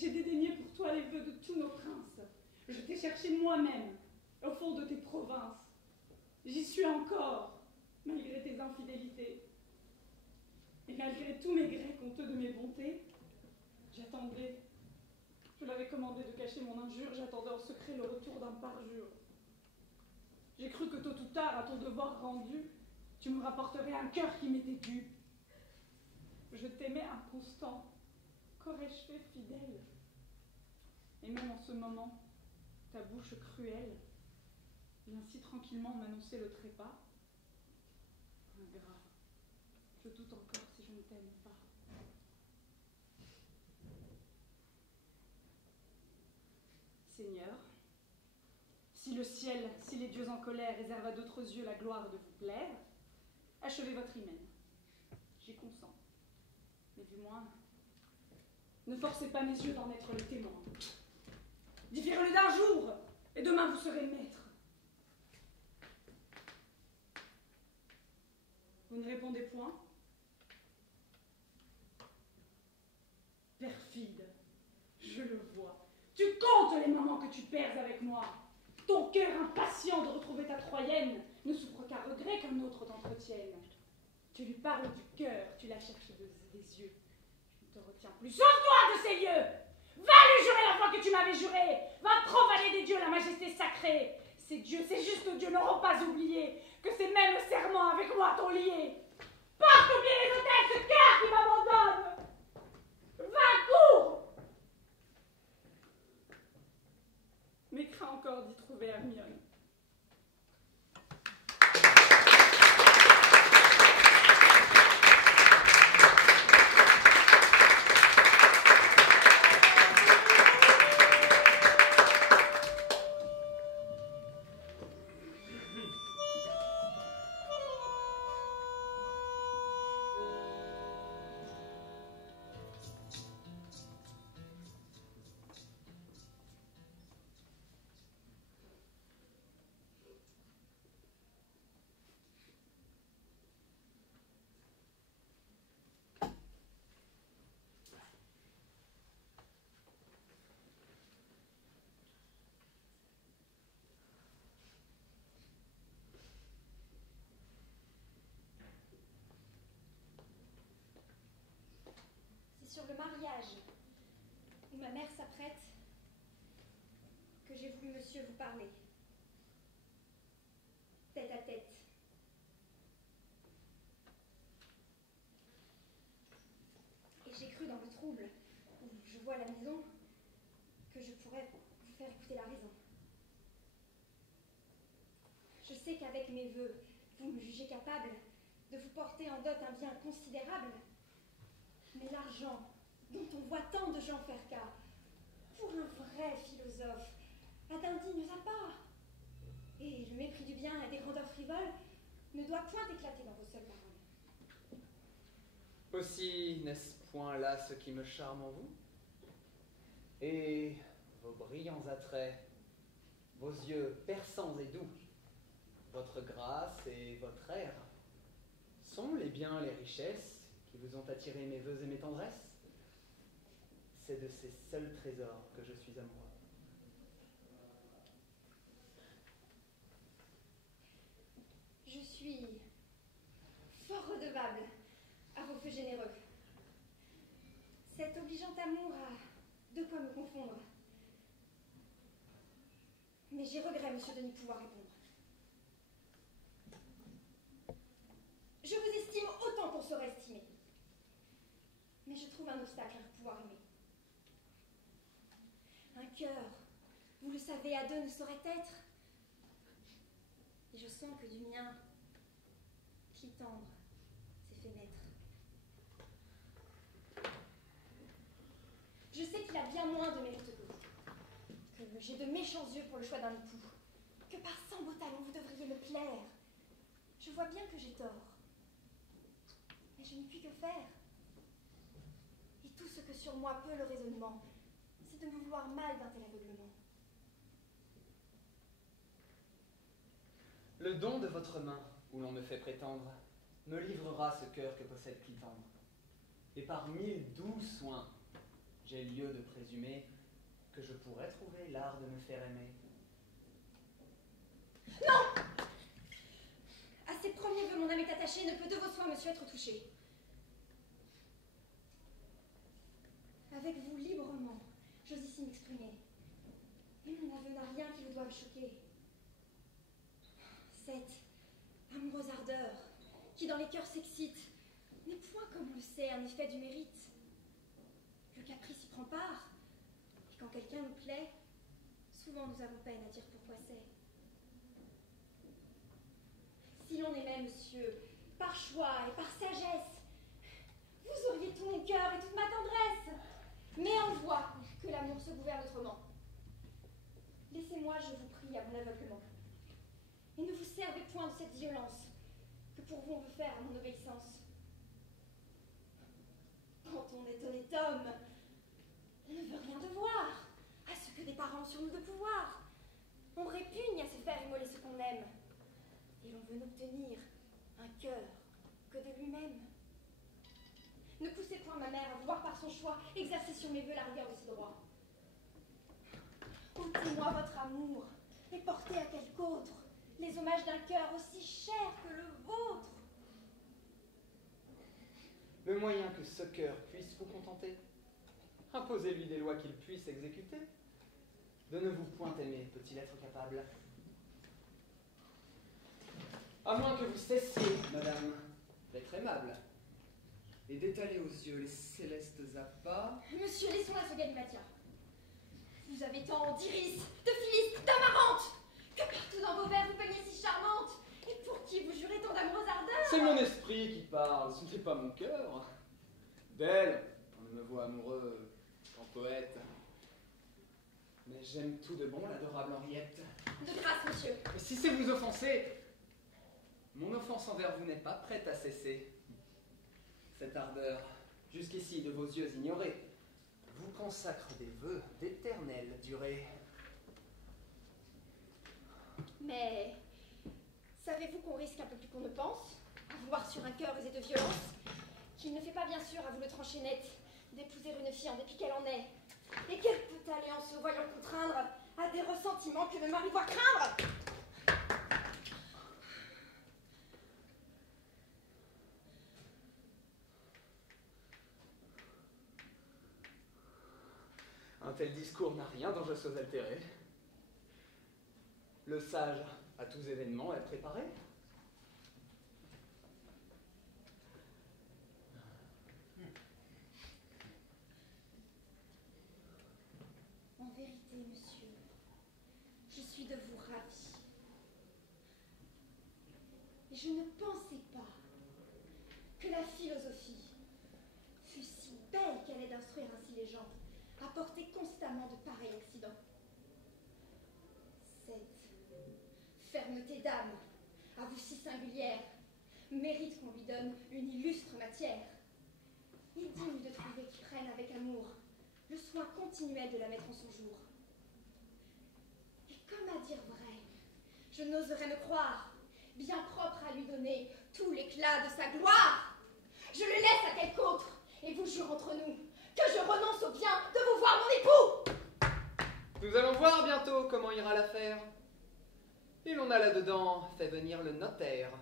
J'ai dédaigné pour toi les vœux de tous nos princes. Je t'ai cherché moi-même, au fond de tes provinces. J'y suis encore, malgré tes infidélités. Et malgré tous mes grès honteux de mes bontés, j'attendais. Je l'avais commandé de cacher mon injure, j'attendais en secret le retour d'un parjure. J'ai cru que tôt ou tard, à ton devoir rendu, tu me rapporterais un cœur qui m'était dû. Je t'aimais inconstant, qu'aurais-je fait fidèle? Et même en ce moment, ta bouche cruelle vient si tranquillement m'annoncer le trépas. Ingrat, je doute encore si je ne t'aime pas. Seigneur, si le ciel, si les dieux en colère réservent à d'autres yeux la gloire de vous plaire, achevez votre hymen. J'y consens. Mais du moins, ne forcez pas mes yeux d'en être le témoin. Différez-le d'un jour, et demain vous serez maître. Vous ne répondez point? Perfide, je le vois. Tu comptes les moments que tu perds avec moi. Ton cœur impatient de retrouver ta Troyenne ne souffre qu'à regret qu'un autre t'entretienne. Tu lui parles du cœur, tu la cherches des yeux. Je ne te retiens plus. Sauve-toi de ces lieux! Va lui jurer la foi que tu m'avais jurée! Va profaner des dieux la majesté sacrée! Ces dieux, ces justes dieux n'auront pas oublié que ces mêmes serments avec moi t'ont lié. Porte oublier les hôtels, ce cœur qui m'abandonne! Va, cours! Mais crains encore d'y trouver Hermione. Sur le mariage où ma mère s'apprête que j'ai voulu, monsieur, vous parler. Tête à tête. Et j'ai cru dans le trouble où je vois la maison que je pourrais vous faire écouter la raison. Je sais qu'avec mes vœux, vous me jugez capable de vous porter en dot un bien considérable. Mais l'argent, dont on voit tant de gens faire cas, pour un vrai philosophe, a d'indignes apparts. Et le mépris du bien et des grandeurs frivoles ne doit point éclater dans vos seules paroles. Aussi, n'est-ce point là ce qui me charme en vous? Et vos brillants attraits, vos yeux perçants et doux, votre grâce et votre air, sont les biens, les richesses qui vous ont attiré mes vœux et mes tendresses? C'est de ces seuls trésors que je suis amoureux. Je suis fort redevable à vos feux généreux. Cet obligeant amour a de quoi me confondre. Mais j'ai regret, monsieur, de n'y pouvoir répondre. Je vous estime autant qu'on saurait estimer. Mais je trouve un obstacle à pouvoir aimer. Un cœur, vous le savez, à deux ne saurait être. Et je sens que du mien, fille tendre, s'est fait naître. Je sais qu'il a bien moins de mérite que vous, que j'ai de méchants yeux pour le choix d'un époux, que par 100 beaux talents vous devriez me plaire. Je vois bien que j'ai tort. Mais je ne puis que faire. Et tout ce que sur moi peut le raisonnement, c'est de me vouloir mal d'un tel aveuglement. Le don de votre main, où l'on me fait prétendre, me livrera ce cœur que possède Clitandre. Et par 1000 doux soins, j'ai lieu de présumer que je pourrais trouver l'art de me faire aimer. Non! À ces premiers vœux, mon âme est attachée, ne peut de vos soins, monsieur, être touchée. Avec vous, librement, j'ose ici m'exprimer. Et mon aveu n'a rien qui vous doive choquer. Cette amoureuse ardeur qui dans les cœurs s'excite n'est point, comme on le sait, un effet du mérite. Le caprice y prend part, et quand quelqu'un nous plaît, souvent nous avons peine à dire pourquoi c'est. Si l'on aimait, monsieur, par choix et par sagesse, vous auriez tout mon cœur et toute ma tendresse. Mais on voit que l'amour se gouverne autrement. Laissez-moi, je vous prie, à mon aveuglement. Et ne vous servez point de cette violence que pour vous on veut faire à mon obéissance. Quand on est honnête homme, on ne veut rien devoir à ce que des parents ont sur nous de pouvoir. On répugne à se faire immoler ce qu'on aime. Et l'on veut n'obtenir un cœur que de lui-même. Ne poussez point ma mère à vouloir par son choix exercer sur mes vœux la rigueur de ses droits. Ôtez-moi votre amour et portez à quelque autre les hommages d'un cœur aussi cher que le vôtre. Le moyen que ce cœur puisse vous contenter, imposez-lui des lois qu'il puisse exécuter. De ne vous point aimer peut-il être capable. À moins que vous cessiez, madame, d'être aimable, et d'étaler aux yeux les célestes appâts. Monsieur, laissons-la ce Galimatia. Vous avez tant d'iris, de filis, d'amarantes, que partout dans vos vers vous peignez si charmante, et pour qui vous jurez tant d'amoureuse ardeur. C'est mon esprit qui parle, ce n'est pas mon cœur. D'elle, on ne me voit amoureux qu'en poète. Mais j'aime tout de bon l'adorable Henriette. De grâce, monsieur. Et si c'est vous offenser, mon offense envers vous n'est pas prête à cesser. Cette ardeur, jusqu'ici de vos yeux ignorés, vous consacre des vœux d'éternelle durée. Mais savez-vous qu'on risque un peu plus qu'on ne pense, à vouloir sur un cœur usé de violence, qu'il ne fait pas bien sûr, à vous le trancher net, d'épouser une fille en dépit qu'elle en est, et qu'elle peut aller en se voyant contraindre à des ressentiments que le mari voit craindre. Un tel discours n'a rien dont je sois altéré. Le sage, à tous événements, est préparé. En vérité, monsieur, je suis de vous ravie. Et je ne pensais pas que la philosophie fût si belle qu'elle ait d'instruire ainsi les gens à porter constamment de pareils accidents. Cette fermeté d'âme, à vous si singulière, mérite qu'on lui donne une illustre matière. Il est digne de trouver qui prenne avec amour le soin continuel de la mettre en son jour. Et comme à dire vrai, je n'oserais me croire bien propre à lui donner tout l'éclat de sa gloire. Je le laisse à quelque autre, et vous jure entre nous que je renonce au bien de vous voir mon époux. Nous allons voir bientôt comment ira l'affaire. Et l'on a là-dedans fait venir le notaire.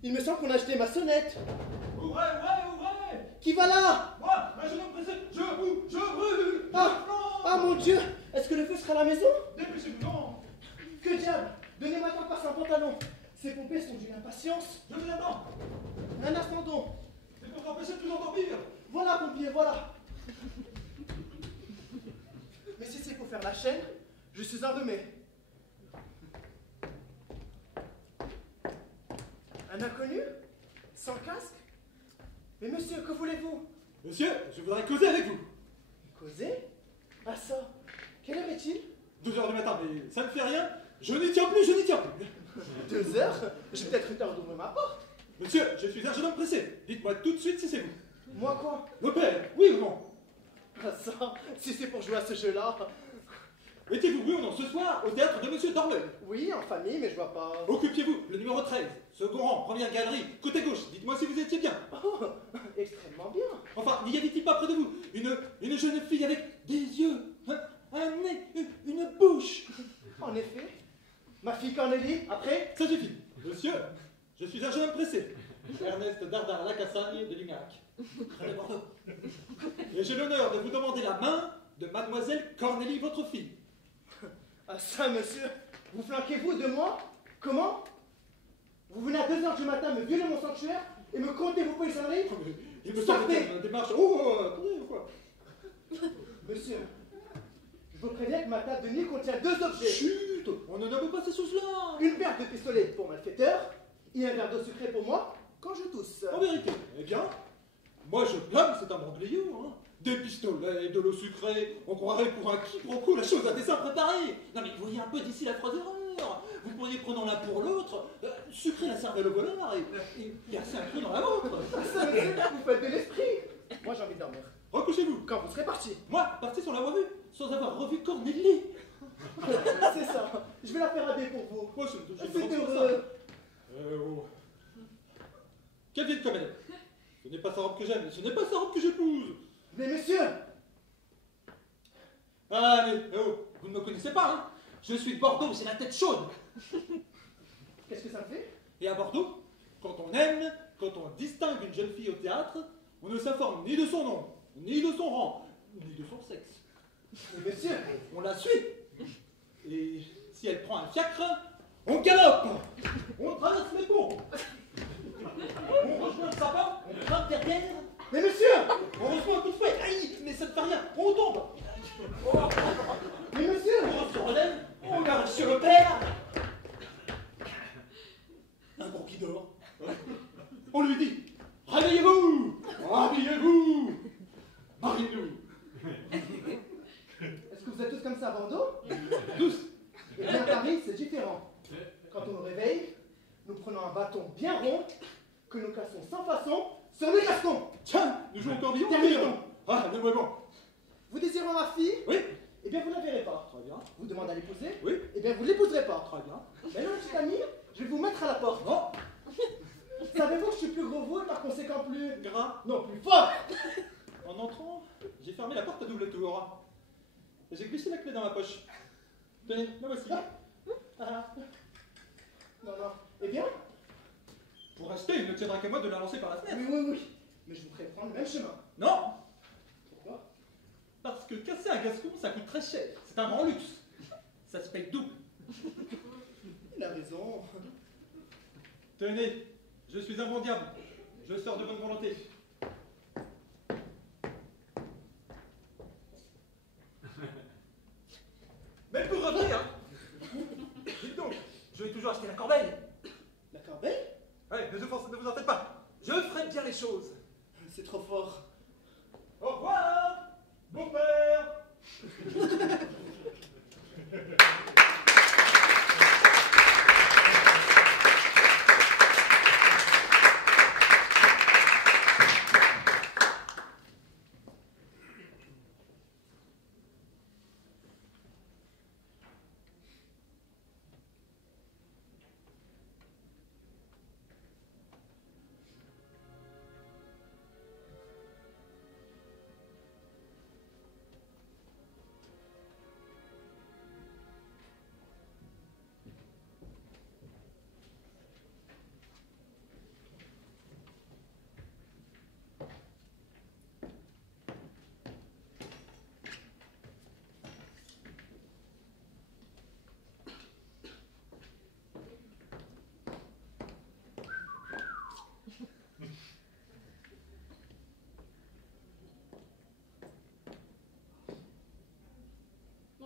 Il me semble qu'on a acheté ma sonnette. Ouvrez, ouvrez, ouvrez! Qui va là? Moi, un jeune homme pressé, je brûle, Ah, mon Dieu! Est-ce que le feu sera à la maison? Dépêchez-vous, non! Que diable! Donnez-moi tant de passer un pantalon. Ces pompées sont d'une impatience. Je vous attends! Un instant donc. C'est pour t'empêcher de vous endormir! Voilà, pompier, voilà. Mais si c'est pour faire la chaîne, je suis armé. Un inconnu? Sans casque? Mais monsieur, que voulez-vous? Monsieur, je voudrais causer avec vous! Causer? Ah ça? Quelle heure est-il? 2 heures du matin, mais ça ne fait rien! Je n'y tiens plus, je n'y tiens plus! 2 heures? J'ai peut-être eu tort d'ouvrir ma porte. Monsieur, je suis un jeune homme pressé. Dites-moi tout de suite si c'est vous. Moi quoi? Le père, oui ou non? Ah ça, si c'est pour jouer à ce jeu-là. Étiez-vous oui ou non ce soir au théâtre de Monsieur Dormeuil? Oui, en famille, mais je vois pas. Occupiez-vous, le numéro 13, second rang, première galerie, côté gauche. Dites-moi si vous étiez bien. Oh, extrêmement bien. Enfin, n'y avait-il pas près de vous une jeune fille avec des yeux, un nez, une bouche? En effet. Ma fille Cornélie, après? Ça suffit. Monsieur, je suis un jeune homme pressé. Ernest Dardar Lacassagne de Lignac. Très Bordeaux. Et j'ai l'honneur de vous demander la main de mademoiselle Cornélie, votre fille. Ah ça, monsieur, vous flanquez-vous de moi? Comment? Vous venez à 2 heures du matin me violer mon sanctuaire et me comptez vos poissonneries? Oh, mais il me semble qu'il y a une démarche. Oh, attendez, quoi? Monsieur, je vous préviens que ma table de nuit contient 2 objets. Chut, on ne nomme pas ces choses-là. Une paire de pistolets pour malfaiteur et un verre d'eau sucrée pour moi quand je tousse. En vérité, eh bien, moi je blâme cet imbroglio, hein. Des pistolets, de l'eau sucrée, on croirait pour un quiproquo la chose à dessein préparé. Non mais voyez un peu d'ici la erreur. Vous pourriez prendre l'un pour l'autre, sucrer la cervelle au voleur et verser un trou dans la vôtre. Ah ça, monsieur, vous faites de l'esprit. Moi j'ai envie de dormir. Recouchez-vous. Quand vous serez parti. Moi, parti sans l'avoir vu, sans avoir revu Cornélie. C'est ça, je vais la faire habiller pour vous. Moi, je C'est ne heureux. oh. Quelle vieille comme elle est. Ce n'est pas sa robe que j'aime, ce n'est pas sa robe que j'épouse. Mais monsieur! Ah mais, oh, vous ne me connaissez pas, hein. Je suis de Bordeaux, c'est la tête chaude. Qu'est-ce que ça me fait? Et à Bordeaux, quand on aime, quand on distingue une jeune fille au théâtre, on ne s'informe ni de son nom, ni de son rang, ni de son sexe. Mais monsieur! On la suit. Et si elle prend un fiacre, on galope. On traverse les ponts. On rejoint le sapin, on grimpe derrière. Mais monsieur! On reçoit un coup de fouet. Aïe, mais ça ne fait rien. On tombe. Mais monsieur! On se relève. On marche sur le père. Un bon qui dort. On lui dit, réveillez-vous. Habillez-vous. Mariez-nous. Est-ce que vous êtes tous comme ça à Bordeaux? Tous. Et bien à Paris, c'est différent. Quand on nous réveille, nous prenons un bâton bien rond que nous cassons sans façon sur le gascon. Tiens, nous jouons encore vivant. Terminons. Ah, mais bon. Vous désirez ma fille? Oui. Eh bien, vous ne la verrez pas. Très bien. Vous demandez à l'épouser? Oui. Eh bien, vous ne l'épouserez pas. Très bien. Mais là, petit ami, je vais vous mettre à la porte. Non. Savez-vous que je suis plus gros vous et par conséquent plus... Gras. Non, plus fort. En entrant, j'ai fermé la porte à double tour. Et j'ai glissé la clé dans ma poche. Tenez, la voici. Ah. Non, non. Eh bien? Pour rester, il ne tiendra qu'à moi de la lancer par la fenêtre. Oui, oui, oui. Mais je vous ferai prendre le même chemin. Non. Pourquoi? Parce que casser un gascon, ça coûte très cher. C'est un grand luxe. Ça se paye double. Il a raison. Tenez, je suis un bon diable. Je sors de bonne volonté. Mais pour revenir, dites donc, je vais toujours acheter la corbeille. La corbeille? Ouais, ne vous en faites pas. Je ferai bien les choses. C'est trop fort. Au revoir, mon père.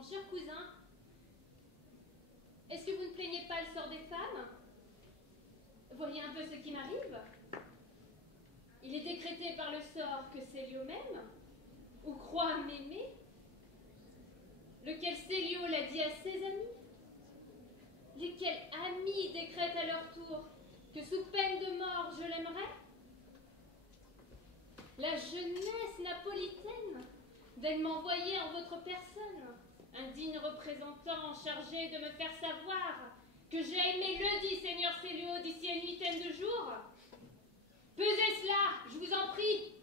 Mon cher cousin, est-ce que vous ne plaignez pas le sort des femmes? Voyez un peu ce qui m'arrive. Il est décrété par le sort que Célio m'aime, ou croit m'aimer, lequel Célio l'a dit à ses amis, lesquels amis décrètent à leur tour que sous peine de mort je l'aimerai. La jeunesse napolitaine daigne m'envoyer en votre personne un digne représentant chargé de me faire savoir que j'ai aimé le dit Seigneur Célio d'ici à une huitaine de jours. Pesez cela, je vous en prie.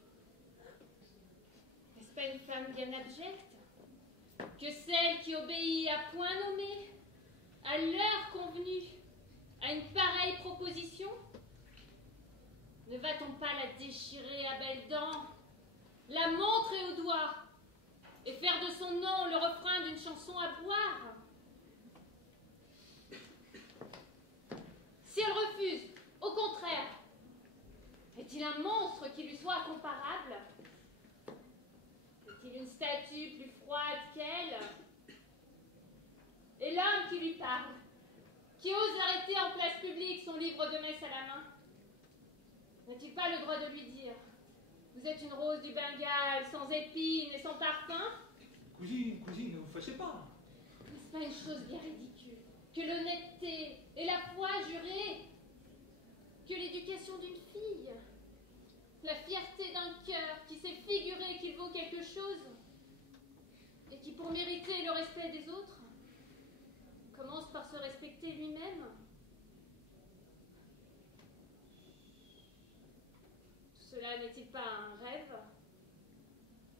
N'est-ce pas une femme bien abjecte que celle qui obéit à point nommé, à l'heure convenue, à une pareille proposition? Ne va-t-on pas la déchirer à belles dents, la montrer au doigt, et faire de son nom le refrain d'une chanson à boire? Si elle refuse, au contraire, est-il un monstre qui lui soit comparable? Est-il une statue plus froide qu'elle? Et l'homme qui lui parle, qui ose arrêter en place publique son livre de messe à la main, n'a-t-il pas le droit de lui dire: vous êtes une rose du Bengale, sans épines et sans parfum? Cousine, ne vous fâchez pas. N'est-ce pas une chose bien ridicule que l'honnêteté et la foi jurée, que l'éducation d'une fille, la fierté d'un cœur qui s'est figuré qu'il vaut quelque chose et qui, pour mériter le respect des autres, commence par se respecter lui-même? Tout cela n'est-il pas un rêve,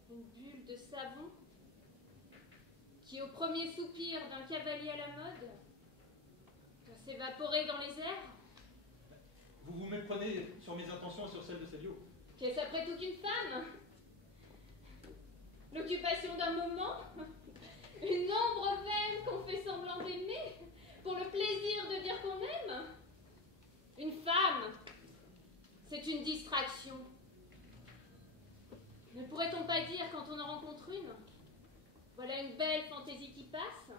une bulle de savon qui, au premier soupir d'un cavalier à la mode, doit s'évaporer dans les airs? Vous vous méprenez sur mes intentions et sur celles de Célio. Qu'est-ce après tout qu'une femme? L'occupation d'un moment? Une ombre vaine qu'on fait semblant d'aimer pour le plaisir de dire qu'on aime? Une femme, c'est une distraction. Ne pourrait-on pas dire quand on en rencontre une: voilà une belle fantaisie qui passe?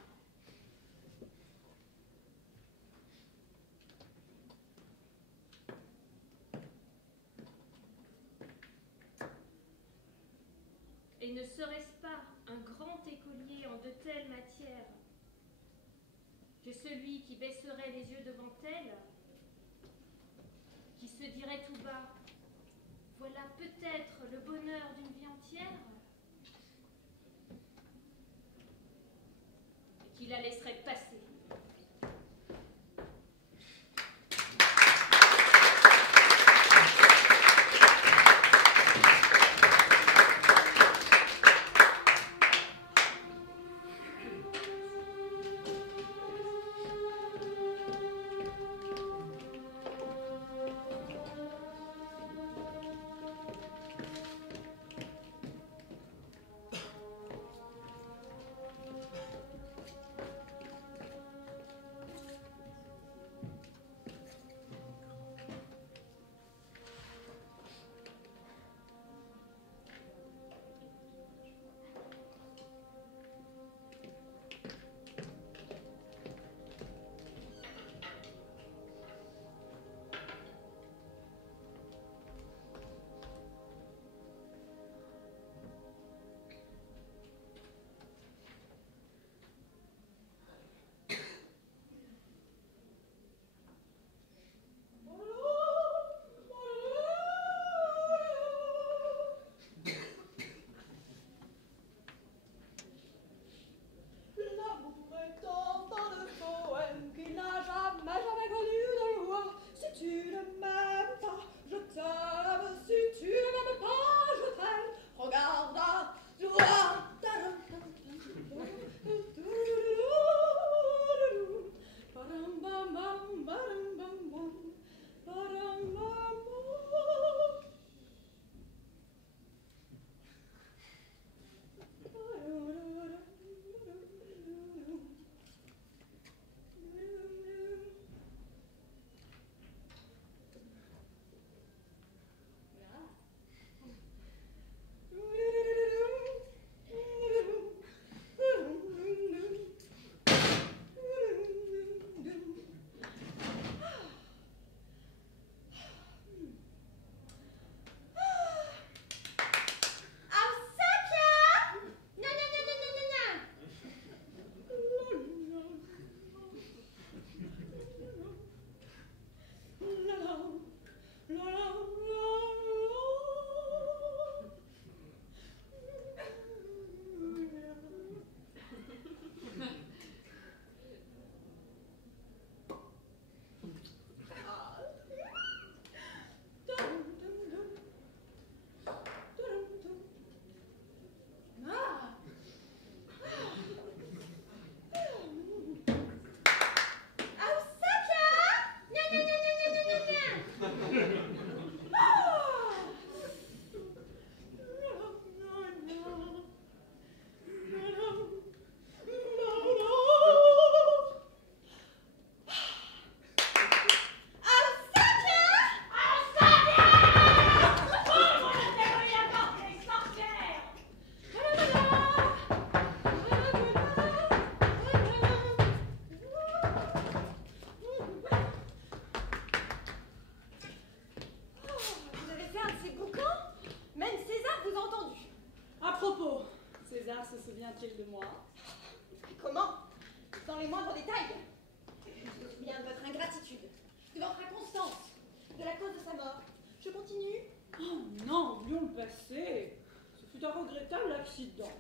Et ne serait-ce pas un grand écolier en de telles matières que celui qui baisserait les yeux devant elle, qui se dirait tout bas: voilà peut-être le bonheur d'une vie entière, et qui la laisserait passer? les moindres détails. Je me souviens de votre ingratitude, de votre inconstance, de la cause de sa mort. Je continue. Oh non, oublions le passé. Ce fut un regrettable accident.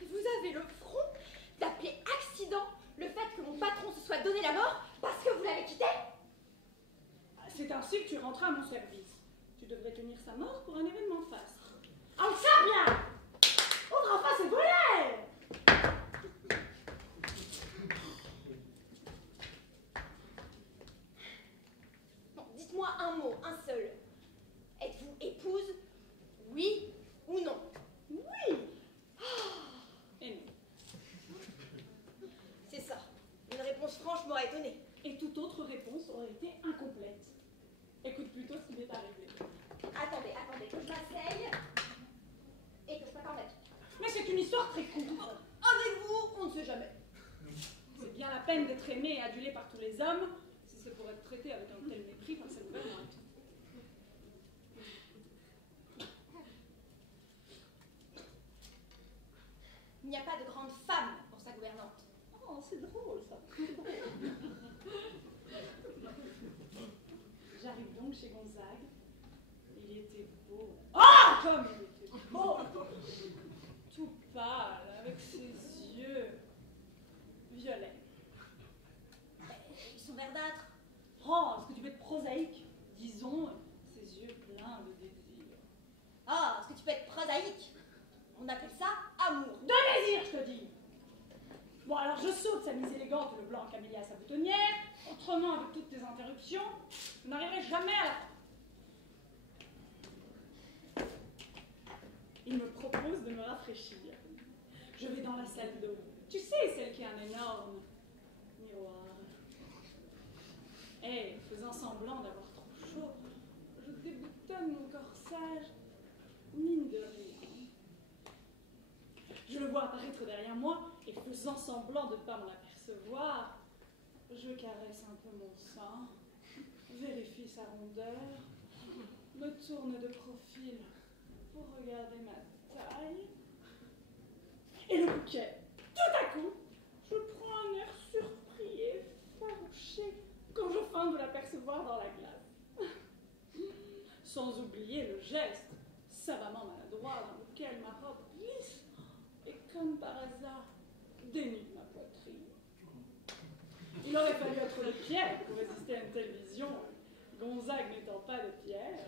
Vous avez le front d'appeler accident le fait que mon patron se soit donné la mort parce que vous l'avez quitté? C'est ainsi que tu rentras à mon service. Tu devrais tenir sa mort pour un événement faste. En ça bien! Ouvre enfin ces volets! Bon, dites-moi un mot, un seul. Êtes-vous épouse? Oui ou non? Oui! Et non. C'est ça. Une réponse franche m'aurait étonnée. Et toute autre réponse aurait été incomplète. Écoute plutôt ce qui m'est arrivé. Attendez, que je m'asseye et que je prépare ma vie. Mais c'est une histoire très courte. Avec vous, on ne sait jamais. C'est bien la peine d'être aimé et adulé par tous les hommes, si c'est pour être traité avec un tel mépris par cette gouvernante. Il n'y a pas de grande femme pour sa gouvernante. Oh, c'est drôle ça. J'arrive donc chez Gonzague. Il était beau. Ah, comme il était beau! Tout pâle, avec ses yeux violets. Ils sont verdâtres. Oh, est-ce que tu peux être prosaïque? Disons, ses yeux pleins de désir. Ah, est-ce que tu peux être prosaïque? On appelle ça amour. De désir, je te dis! Bon, alors je saute sa mise élégante, le blanc camélia à sa boutonnière. Autrement, avec toutes tes interruptions, je n'arriverai jamais à la fin. Il me propose de me rafraîchir. Je vais dans la salle d'eau. Tu sais, celle qui a un énorme miroir. Et, faisant semblant d'avoir trop chaud, je déboutonne mon corsage, mine de rien. Je le vois apparaître derrière moi, et faisant semblant de ne pas m'en apercevoir, je caresse un peu mon sein, vérifie sa rondeur, me tourne de profil pour regarder ma taille. Et le bouquet, tout à coup, je prends un air surpris et farouché quand je feins de l'apercevoir dans la glace. Sans oublier le geste, savamment maladroit, dans lequel ma robe glisse et, comme par hasard, dénude ma poitrine. Il aurait fallu être de pierre pour résister à une telle vision, Gonzague n'étant pas de pierre.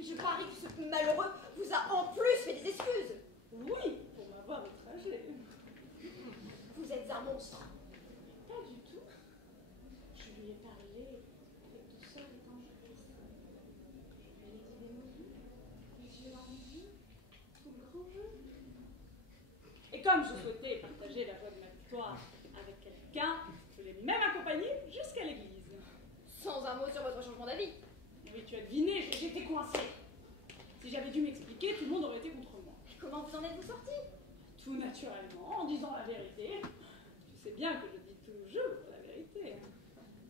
Je parie que ce malheureux vous a en plus fait des excuses. Oui, pour m'avoir outragé. Vous êtes un monstre. Pas du tout. Je lui ai parlé avec douceur et tendresse. Je lui ai dit des mots doux, les yeux dans les yeux, tout le grand jeu. Et comme je souhaitais partager la joie de ma victoire avec quelqu'un, je l'ai même accompagné jusqu'à l'église. Sans un mot sur votre changement d'avis. Oui, tu as deviné, j'étais coincée. Si j'avais dû m'expliquer, tout le monde aurait été contre moi. Comment vous en êtes-vous sorti? Tout naturellement, en disant la vérité. Tu sais bien que je dis toujours la vérité.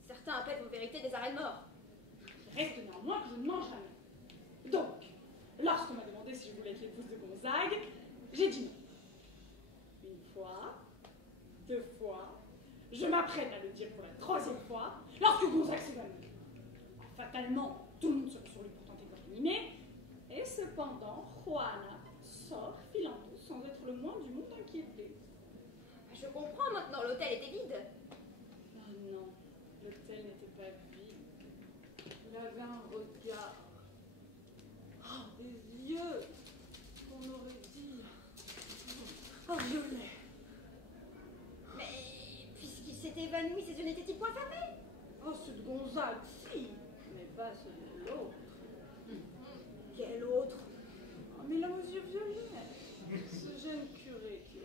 Certains appellent vos vérités des arrêts de mort. Il reste néanmoins que je ne mens jamais. Donc, lorsqu'on m'a demandé si je voulais être l'épouse de Gonzague, j'ai dit non. Une fois, deux fois, je m'apprête à le dire pour la troisième fois, lorsque Gonzague s'évanouit. Fatalement, tout le monde se met sur lui pour tenter de l'animer, et cependant, Juana sort filando sans être le moins du monde inquiété. Je comprends maintenant, l'hôtel était vide. Ah non, l'hôtel n'était pas vide. Il avait un regard. Oh, des yeux qu'on aurait dit. Oh, violet. Mais puisqu'il s'est évanoui, ses yeux n'étaient-ils point fermés? Oh, ceux de Gonzague, si, mais pas ceux de l'autre. Quel autre? Oh, mais là aux yeux violets. Ce jeune curé qui est.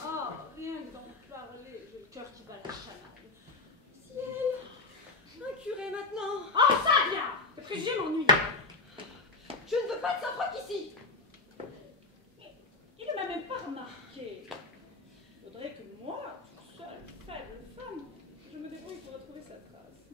Ah, rien que d'en parler, j'ai le cœur qui bat la chanade. Ciel, un curé maintenant. Oh, ça vient! Le préjugé m'ennuie. Je ne veux pas de sang-froid ici. Il ne m'a même pas remarqué. Faudrait que moi, toute seule, faible femme, je me débrouille pour retrouver sa trace.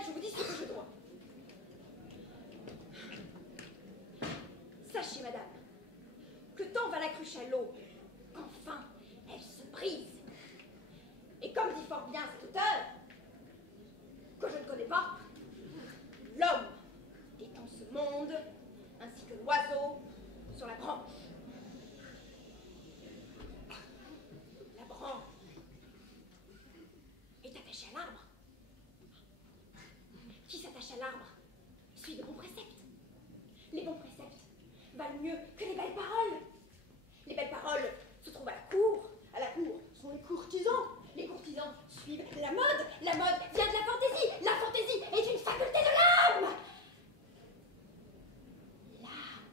mademoiselle, je vous dis ce que je dois. Sachez, madame, que tant va la cruche à l'eau, qu'enfin, elle se brise. Et comme dit fort bien cet auteur, que je ne connais pas, l'homme est en ce monde, ainsi que l'oiseau sur la branche. La branche est attachée à l'arbre. Qui s'attache à l'arbre suit de bons préceptes. Les bons préceptes valent mieux que les belles paroles. Les belles paroles se trouvent à la cour. À la cour sont les courtisans. Les courtisans suivent la mode. La mode vient de la fantaisie. La fantaisie est une faculté de l'âme. L'âme.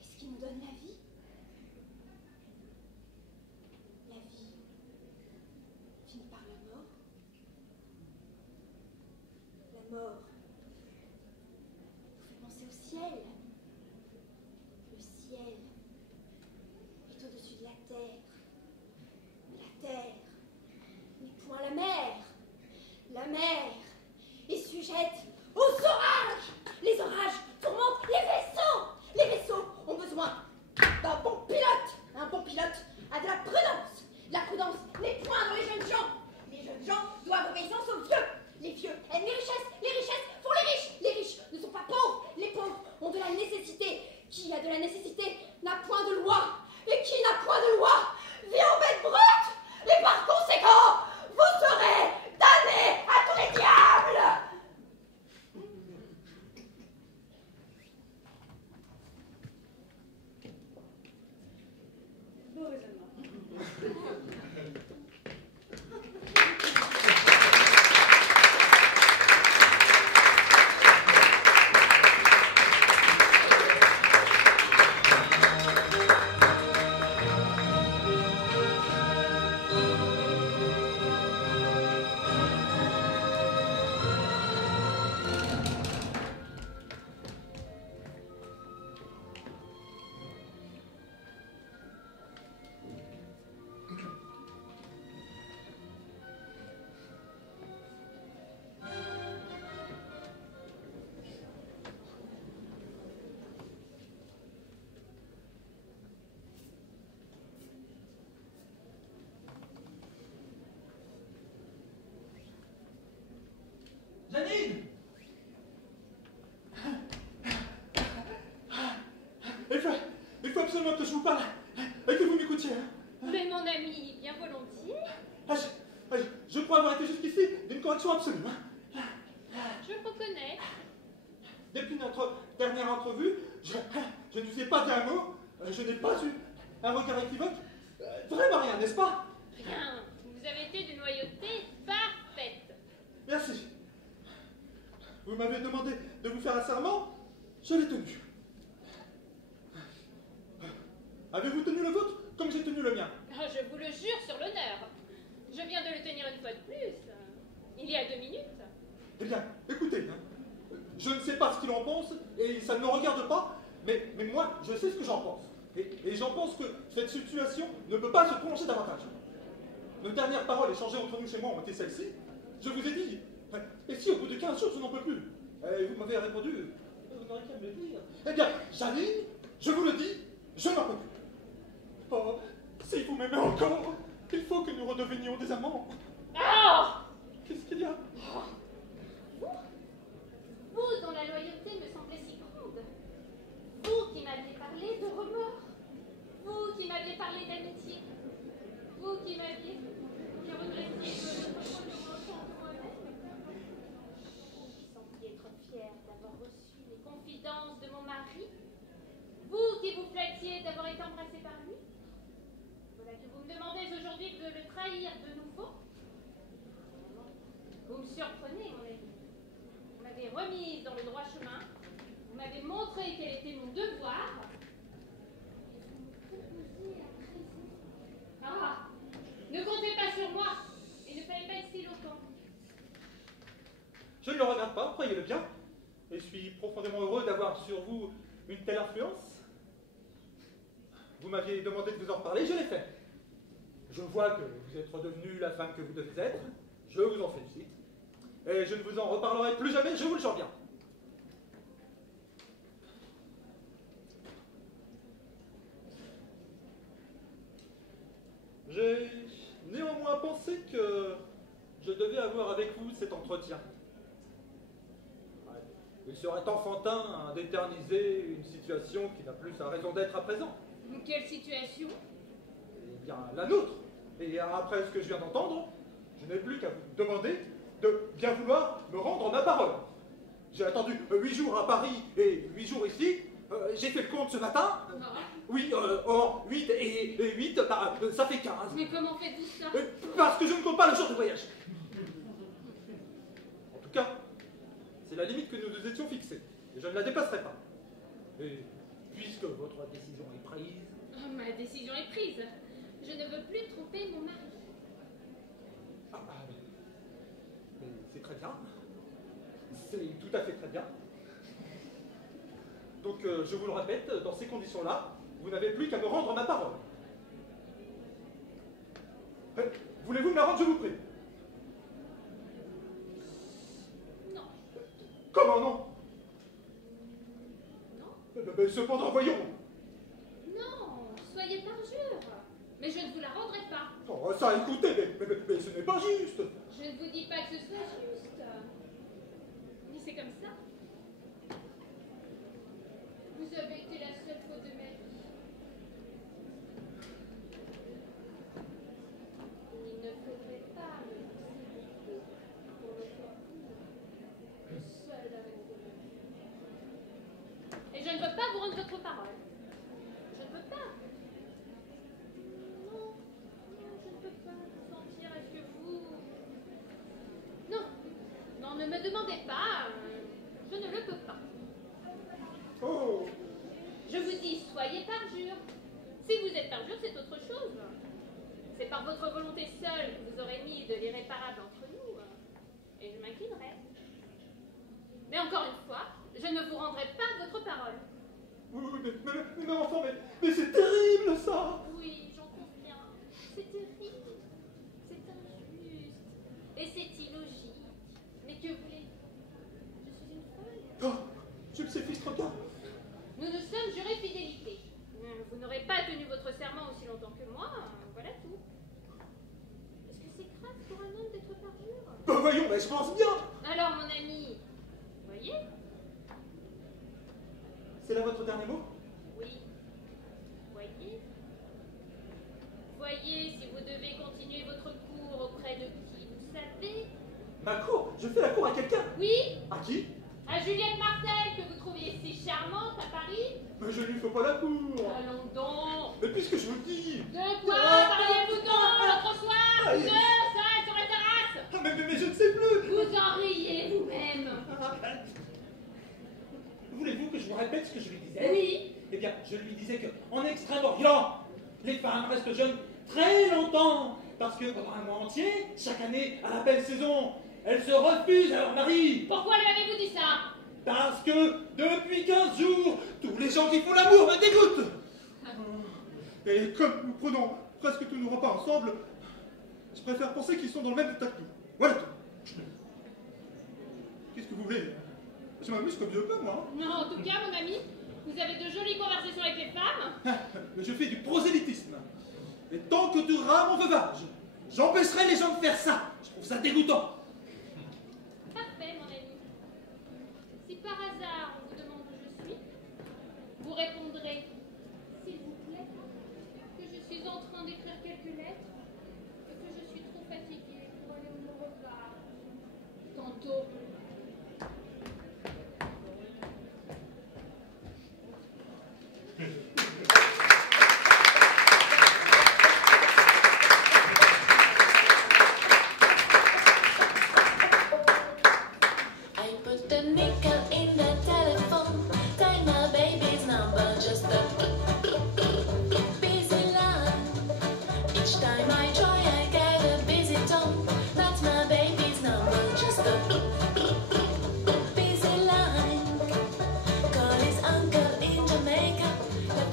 Est-ce qui nous donne la vie? La vie finit par la mort. La mort nous fait penser au ciel. Le ciel est au-dessus de la terre. La terre n'est point la mer. La mer est sujette aux orages. Les orages tourmentent les vaisseaux. Les vaisseaux ont besoin d'un bon pilote. Un bon pilote a de la prudence. La prudence n'est point dans les jeunes gens. Les jeunes gens doivent obéissance aux vieux. Les vieux aiment les richesses font les riches. Les riches ne sont pas pauvres. Les pauvres ont de la nécessité. Qui a de la nécessité n'a point de loi. Et qui n'a point de loi vit en bête brute. Et par conséquent, vous serez damnés à tous les diables. Beau raisonnement. Janine! Il faut absolument que je vous parle et que vous m'écoutiez. Mais mon ami, bien volontiers. Je crois avoir été jusqu'ici d'une correction absolue. Je reconnais. Depuis notre dernière entrevue, je ne vous ai pas dit un mot, je n'ai pas eu un regard équivoque. Vraiment rien, n'est-ce pas? Rien. Vous avez été d'une loyauté parfaite. Merci. Vous m'avez demandé de vous faire un serment, je l'ai tenu. Avez-vous tenu le vôtre comme j'ai tenu le mien? Oh, je vous le jure sur l'honneur. Je viens de le tenir une fois de plus. Il y a 2 minutes. Eh bien, écoutez, je ne sais pas ce qu'il en pense, et ça ne me regarde pas, mais moi, je sais ce que j'en pense. Et j'en pense que cette situation ne peut pas se prolonger davantage. Nos dernières paroles échangées entre nous chez moi ont été celles-ci. Je vous ai dit, et si au bout de 15 jours, je n'en peux plus? Et vous m'avez répondu, vous n'aurez qu'à me le dire. Eh bien, Janine, je vous le dis, je n'en peux plus. Oh, si vous m'aimez encore, il faut que nous redevenions des amants. Oh! Qu'est-ce qu'il y a? Vous dont la loyauté me semblait si grande. Vous qui m'aviez parlé de remords. Vous qui m'aviez parlé d'amitié. Vous qui m'aviez regretté de enfant de moi-même. Vous qui sembliez être fier d'avoir reçu les confidences de mon mari. Vous qui vous flattiez d'avoir été embrassé par lui. Voilà que vous me demandez aujourd'hui de le trahir de nouveau. Vous me surprenez, mon ami. Vous m'avez remise dans le droit chemin. Vous m'avez montré quel était mon devoir. Et vous me proposez à présent. Ah! Ne comptez pas sur moi. Et ne fallait pas être si longtemps. Je ne le regrette pas, croyez-le bien. Et je suis profondément heureux d'avoir sur vous une telle influence. Vous m'aviez demandé de vous en reparler, je l'ai fait. Je vois que vous êtes redevenue la femme que vous devez être. Je vous en félicite. Et je ne vous en reparlerai plus jamais, je vous le jure bien. J'ai néanmoins pensé que je devais avoir avec vous cet entretien. Ouais. Il serait enfantin d'éterniser une situation qui n'a plus sa raison d'être à présent. Quelle situation? Eh bien, la nôtre. Et après ce que je viens d'entendre, je n'ai plus qu'à vous demander de bien vouloir me rendre ma parole. J'ai attendu 8 jours à Paris et 8 jours ici. J'ai fait le compte ce matin. Oui, 8 et 8, ça fait 15. Mais comment faites-vous ça? Parce que je ne compte pas le jour de voyage. En tout cas, c'est la limite que nous nous étions fixée. Et je ne la dépasserai pas. Et puisque votre décision est prise... Ma décision est prise. Je ne veux plus tromper mon mari. Mais c'est très bien. C'est tout à fait très bien. Donc, je vous le répète, dans ces conditions-là, vous n'avez plus qu'à me rendre ma parole. Voulez-vous me la rendre, je vous prie? Non. Comment non? Non. Mais cependant, voyons. Non, soyez parjure. Mais je ne vous la rendrai pas. Oh, ça, écoutez, mais ce n'est pas juste. Je ne vous dis pas que ce soit juste. Mais c'est comme ça. Vous avez été la seule faute de ma vie. Il ne faudrait pas me laisser pour le faire seul avec vous. Et je ne veux pas vous rendre votre parole. Je ne peux pas. Non, je ne peux pas vous sentir. Est-ce que vous... Non, ne me demandez pas. Je ne le peux pas. Oh. Je vous dis, soyez parjure. Si vous êtes parjure, c'est autre chose. C'est par votre volonté seule que vous aurez mis de l'irréparable entre nous. Et je m'inclinerai. Mais encore une fois, je ne vous rendrai pas votre parole. Oui, mais enfant, mais c'est terrible, ça. Oui, j'en conviens. C'est terrible. C'est injuste. Et c'est illogique. Mais que voulez-vous? Je suis une folle. Oh, je le sais, fils, regarde. Nous nous sommes jurés fidélité. Vous n'aurez pas tenu votre serment aussi longtemps que moi, voilà tout. Est-ce que c'est grave pour un homme d'être parjure? Ben voyons, mais je pense bien. Alors, mon ami, voyez? C'est là votre dernier mot? Oui. Voyez? Voyez si vous devez continuer votre cours auprès de qui, vous savez? Ma cour? Je fais la cour à quelqu'un? Oui? À qui? À Juliette Martel, que vous trouviez si charmante à Paris? Mais je ne lui fais pas la cour. Allons donc! Mais puisque je vous dis... De quoi parliez-vous donc l'autre soir? Aïe. Deux, seuls sur la terrasse? Ah, mais je ne sais plus. Vous en riez vous-même. Voulez-vous que je vous répète ce que je lui disais? Oui. Eh bien, je lui disais qu'en Extrême-Orient, les femmes restent jeunes très longtemps, parce que pendant un mois entier, chaque année, à la belle saison, elles se refusent à leur mari. Pourquoi lui avez-vous dit ça? Parce que depuis 15 jours, tous les gens qui font l'amour me dégoûtent. Et comme nous prenons presque tous nos repas ensemble, je préfère penser qu'ils sont dans le même état que nous. Voilà tout. Qu'est-ce que vous voulez? Je m'amuse comme je peux, moi. Non, en tout cas, mon ami, vous avez de jolies conversations avec les femmes. Mais je fais du prosélytisme. Et tant que durera mon veuvage, j'empêcherai les gens de faire ça. Je trouve ça dégoûtant. Parfait, mon ami. Si par hasard on vous demande où je suis, vous répondrez, s'il vous plaît, que je suis en train d'écrire quelques lettres et que je suis trop fatiguée pour aller au repas. Tantôt. I put the nickel in the telephone, dial my baby's number, just a busy line. Each time I try, I get a busy tone. That's my baby's number, just a busy line. Call his uncle in Jamaica, the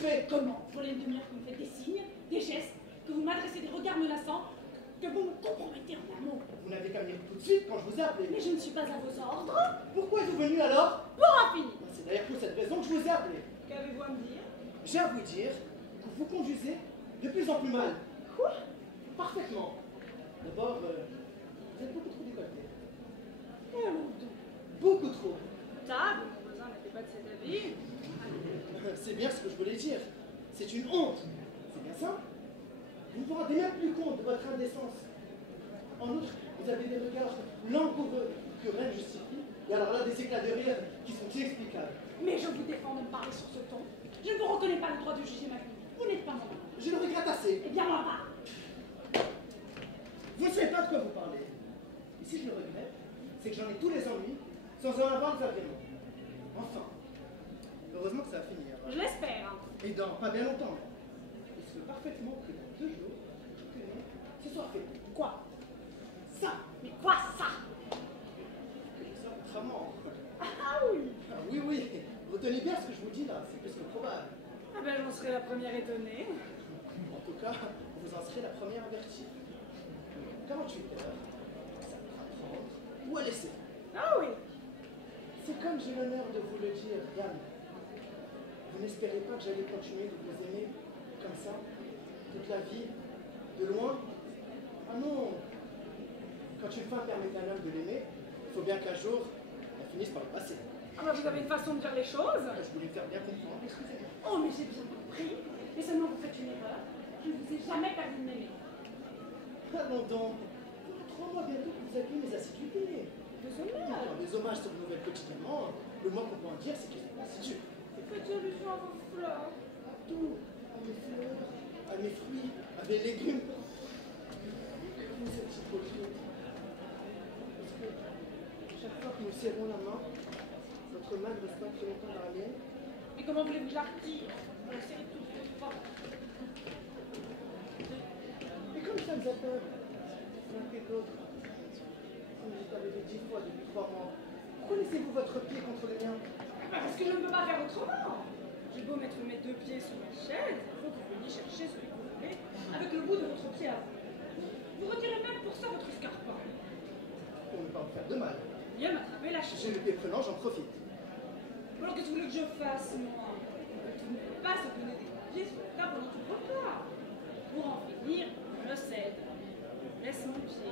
fais? Comment? Pour les demi-heures que vous me faites des signes, des gestes, que vous m'adressez des regards menaçants, que vous me compromettez en amour. Vous n'avez qu'à venir tout de suite quand je vous ai appelé. Mais je ne suis pas à vos ordres. Pourquoi êtes-vous venu alors? Pour en finir. C'est d'ailleurs pour cette raison que je vous ai appelé. Qu'avez-vous à me dire? J'ai à vous dire que vous conduisez de plus en plus mal. Quoi? Parfaitement. D'abord, vous êtes beaucoup trop décolleté. Et alors donc? Beaucoup trop. Table, mon voisin n'était pas de cet avis. C'est bien ce que je voulais dire. C'est une honte. C'est bien ça? Vous ne vous rendez même plus compte de votre indécence. En outre, vous avez des regards langoureux que rien ne justifie. Et alors là, des éclats de rire qui sont inexplicables. Mais je vous défends de me parler sur ce ton. Je ne vous reconnais pas le droit de juger ma fille. Vous n'êtes pas mon mari. Je le regrette assez. Eh bien, moi pas. Vous ne savez pas de quoi vous parlez. Et si je le regrette, c'est que j'en ai tous les ennuis sans en avoir le agrément. Enfin, heureusement que ça va finir. Je l'espère. Et dans pas bien longtemps. Il se peut parfaitement que dans 2 jours, que non, ce soit fait. Quoi? Ça! Mais quoi ça? Que ce soit votre amant. Ah oui. Ah oui, oui. Retenez bien ce que je vous dis là, c'est plus que probable. Ah ben j'en serais la première étonnée. En tout cas, vous en serez la première avertie. 48 heures, ça pourra prendre ou à laisser. Ah oui. C'est comme j'ai l'honneur de vous le dire, Yann. Vous n'espérez pas que j'allais continuer de vous aimer comme ça, toute la vie, de loin? Ah non! Quand une femme permet à un homme de l'aimer, il faut bien qu'un jour, elle finisse par le passer. Ah ben vous avez une façon de dire les choses. Je voulais faire bien comprendre, excusez-moi. Oh mais j'ai bien compris. Mais seulement vous faites une erreur. Je ne vous ai jamais permis de m'aimer. Ah non donc, 3 mois bientôt que vous accueillez mes assiduités. Désolée. Des hommages sur vos nouvelles quotidiennement, le moins qu'on peut en dire, c'est qu'ils sont assidus. Faites allusion à vos fleurs. Tout, à mes fleurs, à mes fruits, à mes légumes. Vous êtes hypocrite. Parce que chaque fois que nous serrons la main, votre main ne reste pas très longtemps dans la mienne. Mais comment voulez-vous que je la retire? Pour la serrer toute forte. Et comme ça nous attend, l'un que l'autre, vous êtes arrivé 10 fois depuis 3 mois, pourquoi laissez-vous votre pied contre le mien? Parce que je ne peux pas faire autrement. J'ai beau mettre mes 2 pieds sur ma chaise, il faut que vous veniez chercher celui que vous voulez avec le bout de votre pied à vous. Vous retirez même pour ça votre escarpin. Pour ne pas vous faire de mal. Viens m'attraper la chaise. J'ai le pied prenant, j'en profite. Alors qu'est-ce que vous voulez que je fasse, moi? Tu ne peux pas se donner des pieds sur la table pendant tout le repas. Pour en finir, je cède. Laisse mon pied.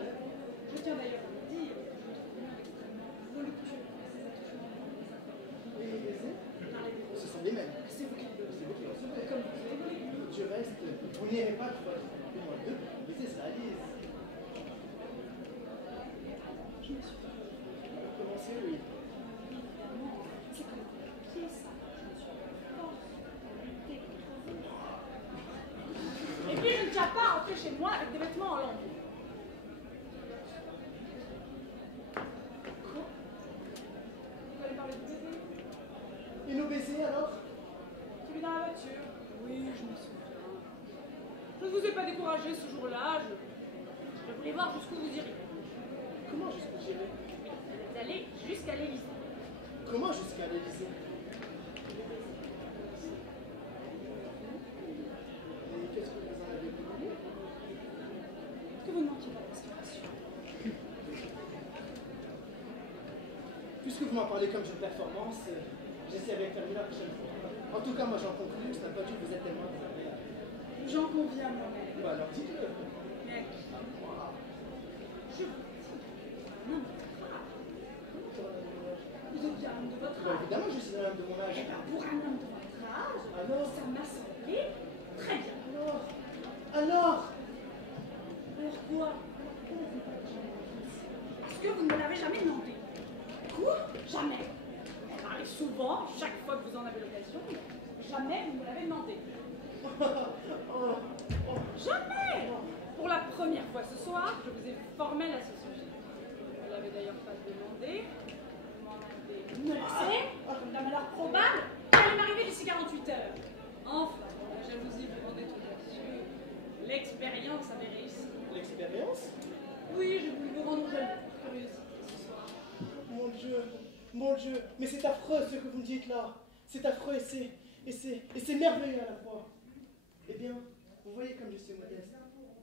Je tiens d'ailleurs à vous dire que je trouve bien extrêmement voluptueux ces attouchements dans les affaires. Et les baisers? Dans les bureaux. Ce sont les mêmes. C'est vous qui le C'est vous qui les recevez. Comme vous voulez. Du reste, vous n'irez pas de votre moi deux pour baiser sa lise. Je me suis fait. Commencez, oui. Évidemment, c'est comme un pied, ça. Je me suis force pour lutter contre vous. Et puis je ne tiens pas à rentrer chez moi avec des vêtements en lambeaux. Quoi? Vous allez parler de baiser? Et nos baisers alors? Celui dans la voiture? Oui, je me souviens. Je ne vous ai pas découragé ce jour-là. Je voulais voir jusqu'où vous iriez. Comment jusqu'où j'irai? Vous allez jusqu'à l'Élysée. Comment jusqu'à l'Élysée? Et qu'est-ce que vous en avez voulu? Que vous ne manquiez pas d'inspiration. Puisque vous m'en parlez comme d'une performance, j'essaierai de faire mieux la prochaine fois. En tout cas, moi j'en conclus que ce n'a pas dû vous être tellement désagréable. J'en conviens moi-même. Bah alors dites-le. Mais à qui? À moi. Je vous dis, un homme de votre âge. Vous êtes bien un homme de votre Bah, âge. évidemment, je suis un homme de mon âge. Eh bien, pour un homme de votre âge, Alors? ça m'a semblé très bien. Alors? Alors quoi? Parce que vous ne me l'avez jamais demandé. Quoi? Jamais. Vous parlez souvent, chaque fois que vous en avez l'occasion, mais jamais vous me l'avez demandé. Jamais! Pour la première fois ce soir, je vous ai formé la sociologie. Vous ne l'avez d'ailleurs pas demandé. Vous m'en avez menacé, comme d'un malheur probable, qui allait m'arriver d'ici 48 heures. Enfin, la jalousie vous rendait tout là-dessus. L'expérience avait réussi. L'expérience? Oui, j'ai voulu vous rendre jaloux, par curiosité ce soir. Mon Dieu, mais c'est affreux ce que vous me dites là. C'est affreux et Et c'est merveilleux à la fois. Eh bien, vous voyez comme je suis modeste.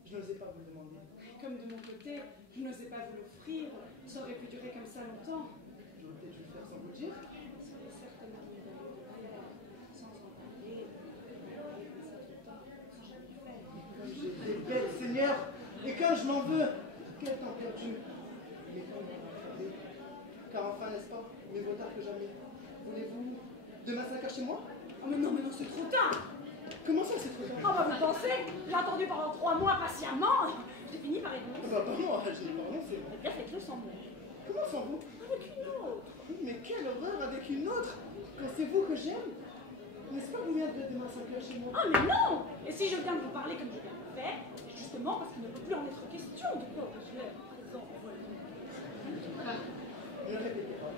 Je n'osais pas vous le demander. Comme de mon côté, je n'osais pas vous l'offrir. Ça aurait pu durer comme ça longtemps. J'aurais peut-être dû le faire sans vous le dire. Ça aurait certainement mieux valu de le faire sans en parler. Comme j'ai été bête, Seigneur, et quand je m'en veux, quel temps perdu. Mais quand on va regarder, car enfin, n'est-ce pas, mieux vaut tard que jamais. Voulez-vous demain 5 heures chez moi? Oh mais non, c'est trop tard. Comment ça, c'est trop tard? Oh bah vous pensez? J'ai attendu pendant 3 mois patiemment. J'ai fini par être Bah, pas moi, j'ai pas renoncé. Eh bien, faites-le sans moi. Comment sans vous? Avec une autre. Mais quelle horreur avec une autre! Quand c'est vous que j'aime? N'est-ce pas que vous viendrez demain 5 heures chez moi? Ah mais non! Et si je viens de vous parler comme je viens de le faire, c'est justement parce qu'il ne peut plus en être question de quoi que je l'ai à présent en voilà. Ne répétez pas.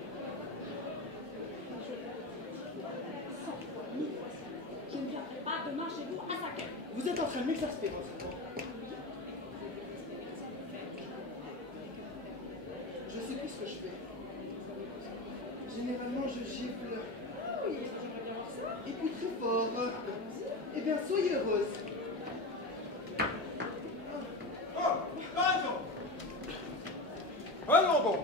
Je le répète 100 fois, 1000 fois. Je ne viendrai pas demain chez vous à 5 heures. Vous êtes en train de m'exaspérer en ce moment. Je sais plus ce que je fais. Généralement, je gifle. Ah oui, j'aimerais bien voir ça. Et puis très fort. Eh bien, soyez heureuse. Oh, pardon. Allons bon.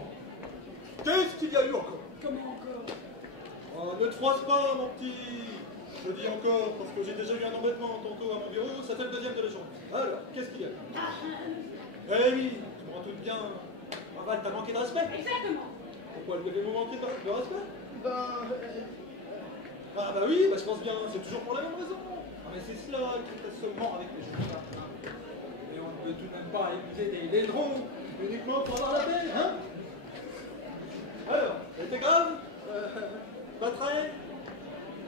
Qu'est-ce qu'il y a eu encore? Comment encore? Oh, ne te froisse pas, mon petit. Je dis encore, parce que j'ai déjà eu un embêtement tantôt à mon bureau, ça fait le deuxième de la journée. Alors, qu'est-ce qu'il y a? Eh oui, tu me rends tout bien. Raval, t'as manqué de respect? Exactement. Pourquoi lui avez-vous manqué de respect? Ben. Ah bah oui, bah je pense bien, c'est toujours pour la même raison. Ah mais c'est cela qui est seulement avec les jeunes femmes. Et on ne peut tout de même pas épouser des laidrons uniquement pour avoir la paix, hein? Alors, c'était grave? Pas très?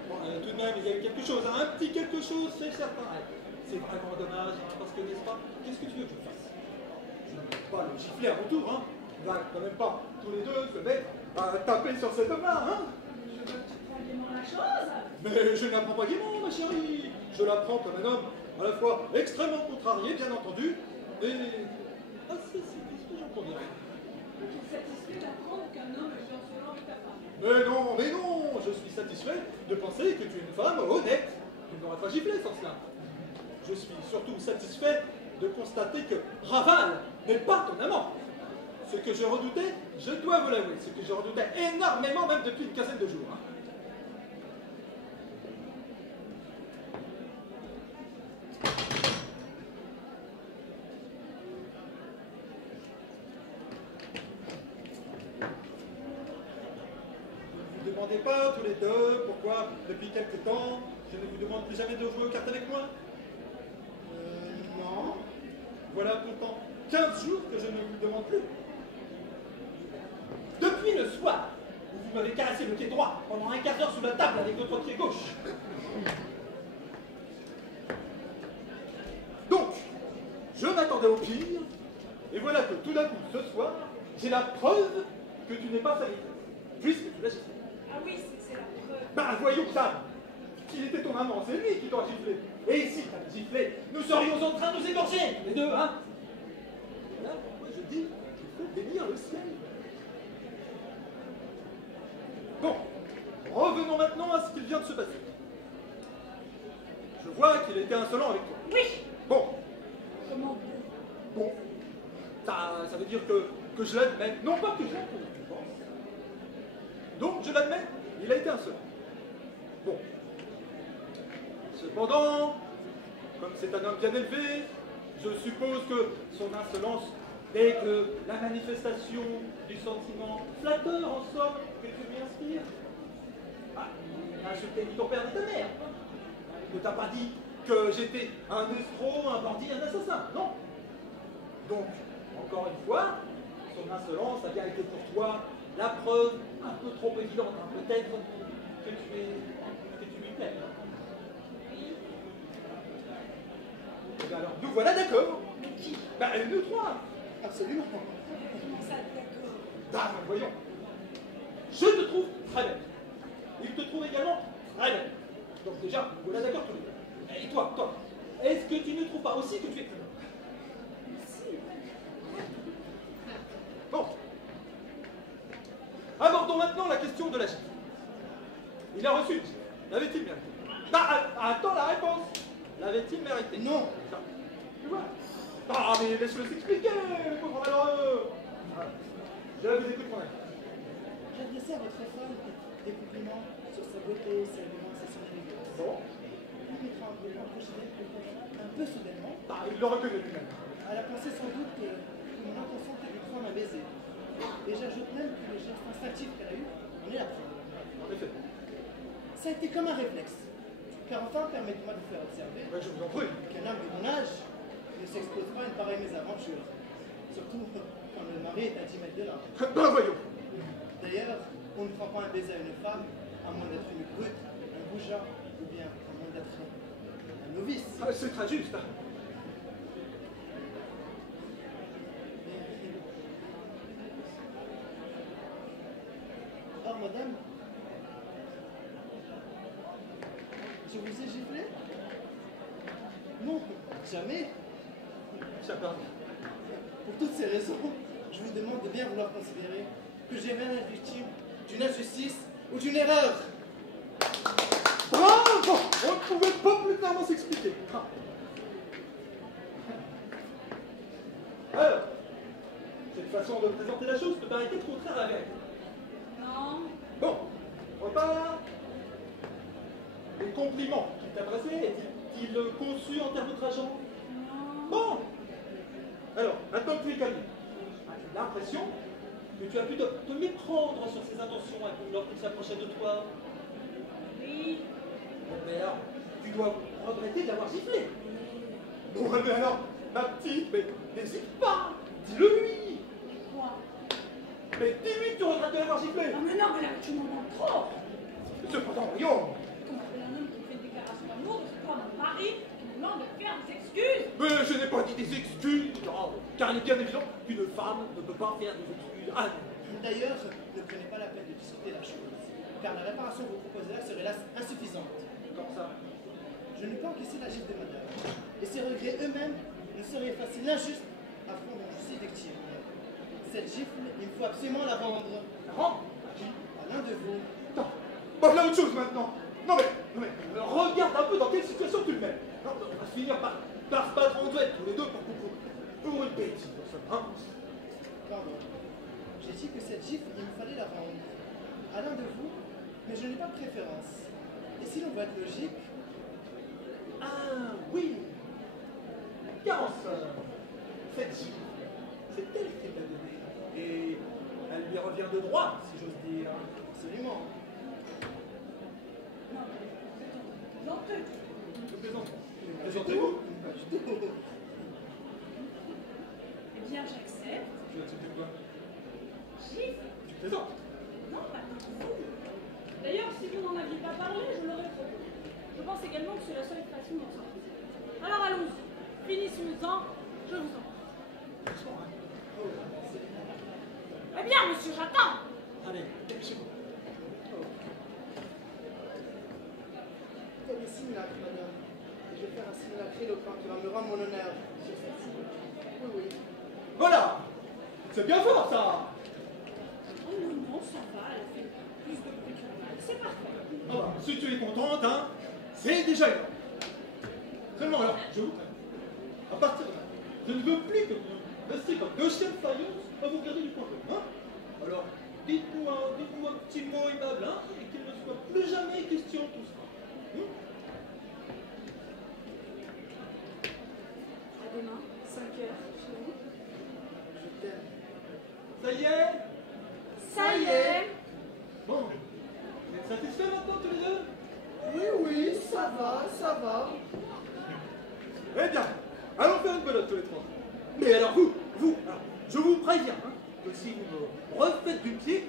Bon, tout de même, il y a eu quelque chose, hein, un petit quelque chose, c'est certain. C'est vraiment dommage, hein, parce que, n'est-ce pas, qu'est-ce que tu veux que je fasse? Je ne peux pas le gifler à mon tour, hein? On va quand même pas, tous les deux, se mettre à taper sur cet homme-là, hein? Je veux que tu prennes gaiement la chose. Mais je n'apprends pas gaiement, ma chérie. Je l'apprends comme un homme, à la fois extrêmement contrarié, bien entendu, et assez satisfait, j'en conviens. Tu es satisfait d'apprendre qu'un homme est insolent avec ta femme. Mais non, je suis satisfait de penser que tu es une femme honnête. Tu ne m'aurais pas giflé sans cela. Je suis surtout satisfait de constater que Raval n'est pas ton amant. Ce que je redoutais, je dois vous l'avouer, ce que je redoutais énormément, même depuis une quinzaine de jours. Hein. Ne vous demandez pas, tous les deux, pourquoi, depuis quelque temps, je ne vous demande plus jamais de jouer aux cartes avec moi? Non. Voilà pourtant 15 jours que je ne vous demande plus. Depuis le soir où vous m'avez caressé le pied droit pendant un quart d'heure sous la table avec votre pied gauche. Donc, je m'attendais au pire, et voilà que tout d'un coup, ce soir, j'ai la preuve que tu n'es pas salutaire, puisque tu l'as giflé. Ah oui, c'est la preuve. Ben voyons ça. S'il était ton amant, c'est lui qui t'aurait giflé. Et si t'avais giflé, nous serions en train de nous égorger, les deux, hein? Voilà pourquoi je dis qu'il faut bénir le ciel. Bon, revenons maintenant à ce qu'il vient de se passer. Je vois qu'il a été insolent avec toi. Oui. Bon, Comment? bon. Ça veut dire que je l'admets. Non pas que je l'admets, je pense. Donc, je l'admets, il a été insolent. Bon. Cependant, comme c'est un homme bien élevé, je suppose que son insolence n'est que la manifestation du sentiment flatteur, en somme, que tu lui inspires. Ah, il n'a insulté ni ton père ni ta mère. Il ne t'a pas dit que j'étais un escroc, un bandit, un assassin, non. Donc, encore une fois, son insolence a bien été pour toi la preuve un peu trop évidente, hein, peut-être que tu lui plais. Eh bien alors, nous voilà d'accord. Qui? Ben, nous trois. Absolument. Comment ça, d'accord? Ah, ben, voyons. Je te trouve très belle. Il te trouve également très belle. Donc déjà, nous voilà d'accord tous les deux. Et toi, est-ce que tu ne trouves pas aussi que tu es très belle? Si. Bon. Abordons maintenant la question de la gifle. Il a reçu une gifle. L'avait-il mérité? Attends la réponse. L'avait-il mérité? Non. Tu vois? Ah, mais laisse-le s'expliquer, le pauvre malheureux. Je vous écoute, mon ami. J'adressais à votre femme des compliments sur sa beauté, sa élégance et son élégance. Bon. Il m'étranglement projetait un peu soudainement. Il le reconnaît lui-même. Elle a pensé sans doute que mon intention était de prendre un baiser. Et j'ajoute même que le geste instinctif qu'elle a eu en est la preuve. En effet. Ça a été comme un réflexe. Car enfin, permettez-moi de vous faire observer Ouais, je vous en prie. qu'un homme de mon âge ne s'expose pas à une pareille mésaventure. Surtout quand le mari est à 10 mètres de là. Ben voyons. D'ailleurs, on ne prend pas un baiser à une femme à moins d'être une brute, un goujat, ou bien à moins d'être un novice. C'est très juste. Or, madame, je vous ai giflé? Non, jamais. Chaperon. Pour toutes ces raisons, je vous demande de bien vouloir considérer que j'ai même la victime d'une injustice ou d'une erreur. Bravo! On ne pouvait pas plus clairement s'expliquer. Alors, cette façon de présenter la chose peut paraître contraire à la vérité. Non. Bon, on repart. Les compliments qu'il t'adressait, est-il conçu en termes outrageants? Non. Bon. Alors, maintenant que tu es calmé, as-tu l'impression que tu as pu te méprendre sur ses intentions lorsqu'il s'approchait de toi? Oui. Bon, mais alors, tu dois regretter d'avoir giflé. Bon, mais alors, ma petite, mais n'hésite pas, dis-le-lui. Quoi? Mais dis-lui que tu regrettes de l'avoir giflé. Non, mais non, mais là, tu m'en demandes trop. Cependant, voyons. Comment appelle un homme qui fait une déclaration d'amour de ce pas mon mari qui me demande de faire des excuses? Mais je n'ai pas dit des excuses, non, car il est bien évident qu'une femme ne peut pas faire des excuses. Ah non. D'ailleurs, ne prenez pas la peine de discuter la chose, car la réparation que vous proposez là serait hélas insuffisante. Comme ça. Je ne peux encaisser la gifle de madame, et ses regrets eux-mêmes ne seraient effacer l'injuste affront dont je suis victime. Cette gifle, il faut absolument la rendre. La rendre? À l'un de vous. Non. Bon, voilà autre chose maintenant. Non mais, regarde un peu dans quelle situation tu le mets. Non, on va finir par se battre en duel tous les deux pour une bêtise, hein. Pardon. J'ai dit que cette gifle, il me fallait la rendre. À l'un de vous, mais je n'ai pas de préférence. Et si l'on veut être logique, Ah oui. Car cette gifle, c'est elle qui l'a donnée. Et elle lui revient de droit, si j'ose dire. absolument. Non, mais vous êtes Je plaisante. Présentez-vous. Pas du tout. Eh bien, j'accepte. Tu acceptes quoi? Gifle. Tu plaisantes. Non, pas du tout. D'ailleurs, si vous n'en aviez pas parlé, je l'aurais proposé. Je pense également que c'est la seule façon d'en sortir. Alors allons-y. Finissons-en. Je vous en prie. Eh bien, monsieur, j'attends. Allez, chez vous. Faites des simulacres, madame. Et je vais faire un simulacre éloquent qui va me rendre mon honneur sur celle-ci. Oui, oui. Voilà. C'est bien fort, ça. Oh non, non, ça va. Elle a fait plus de bruit que mal. C'est parfait. Ah bah, si tu es contente, hein, c'est déjà énorme. Seulement alors, je vous préviens. À partir de là, je ne veux plus que vous restiez comme deux chiens de faïence à vous regarder du coin de l'œil, hein. Alors, dites-moi un petit mot aimable, hein, et qu'il ne soit plus jamais question de tout ça. À demain, 5h, chez vous. Je t'aime. Ça y est? Ça y est. Bon, vous êtes satisfaits maintenant tous les deux? Oui, oui, ça va. Eh bien, allons faire une belote tous les trois. Mais alors alors, je vous préviens, hein, que si vous me refaites du pied,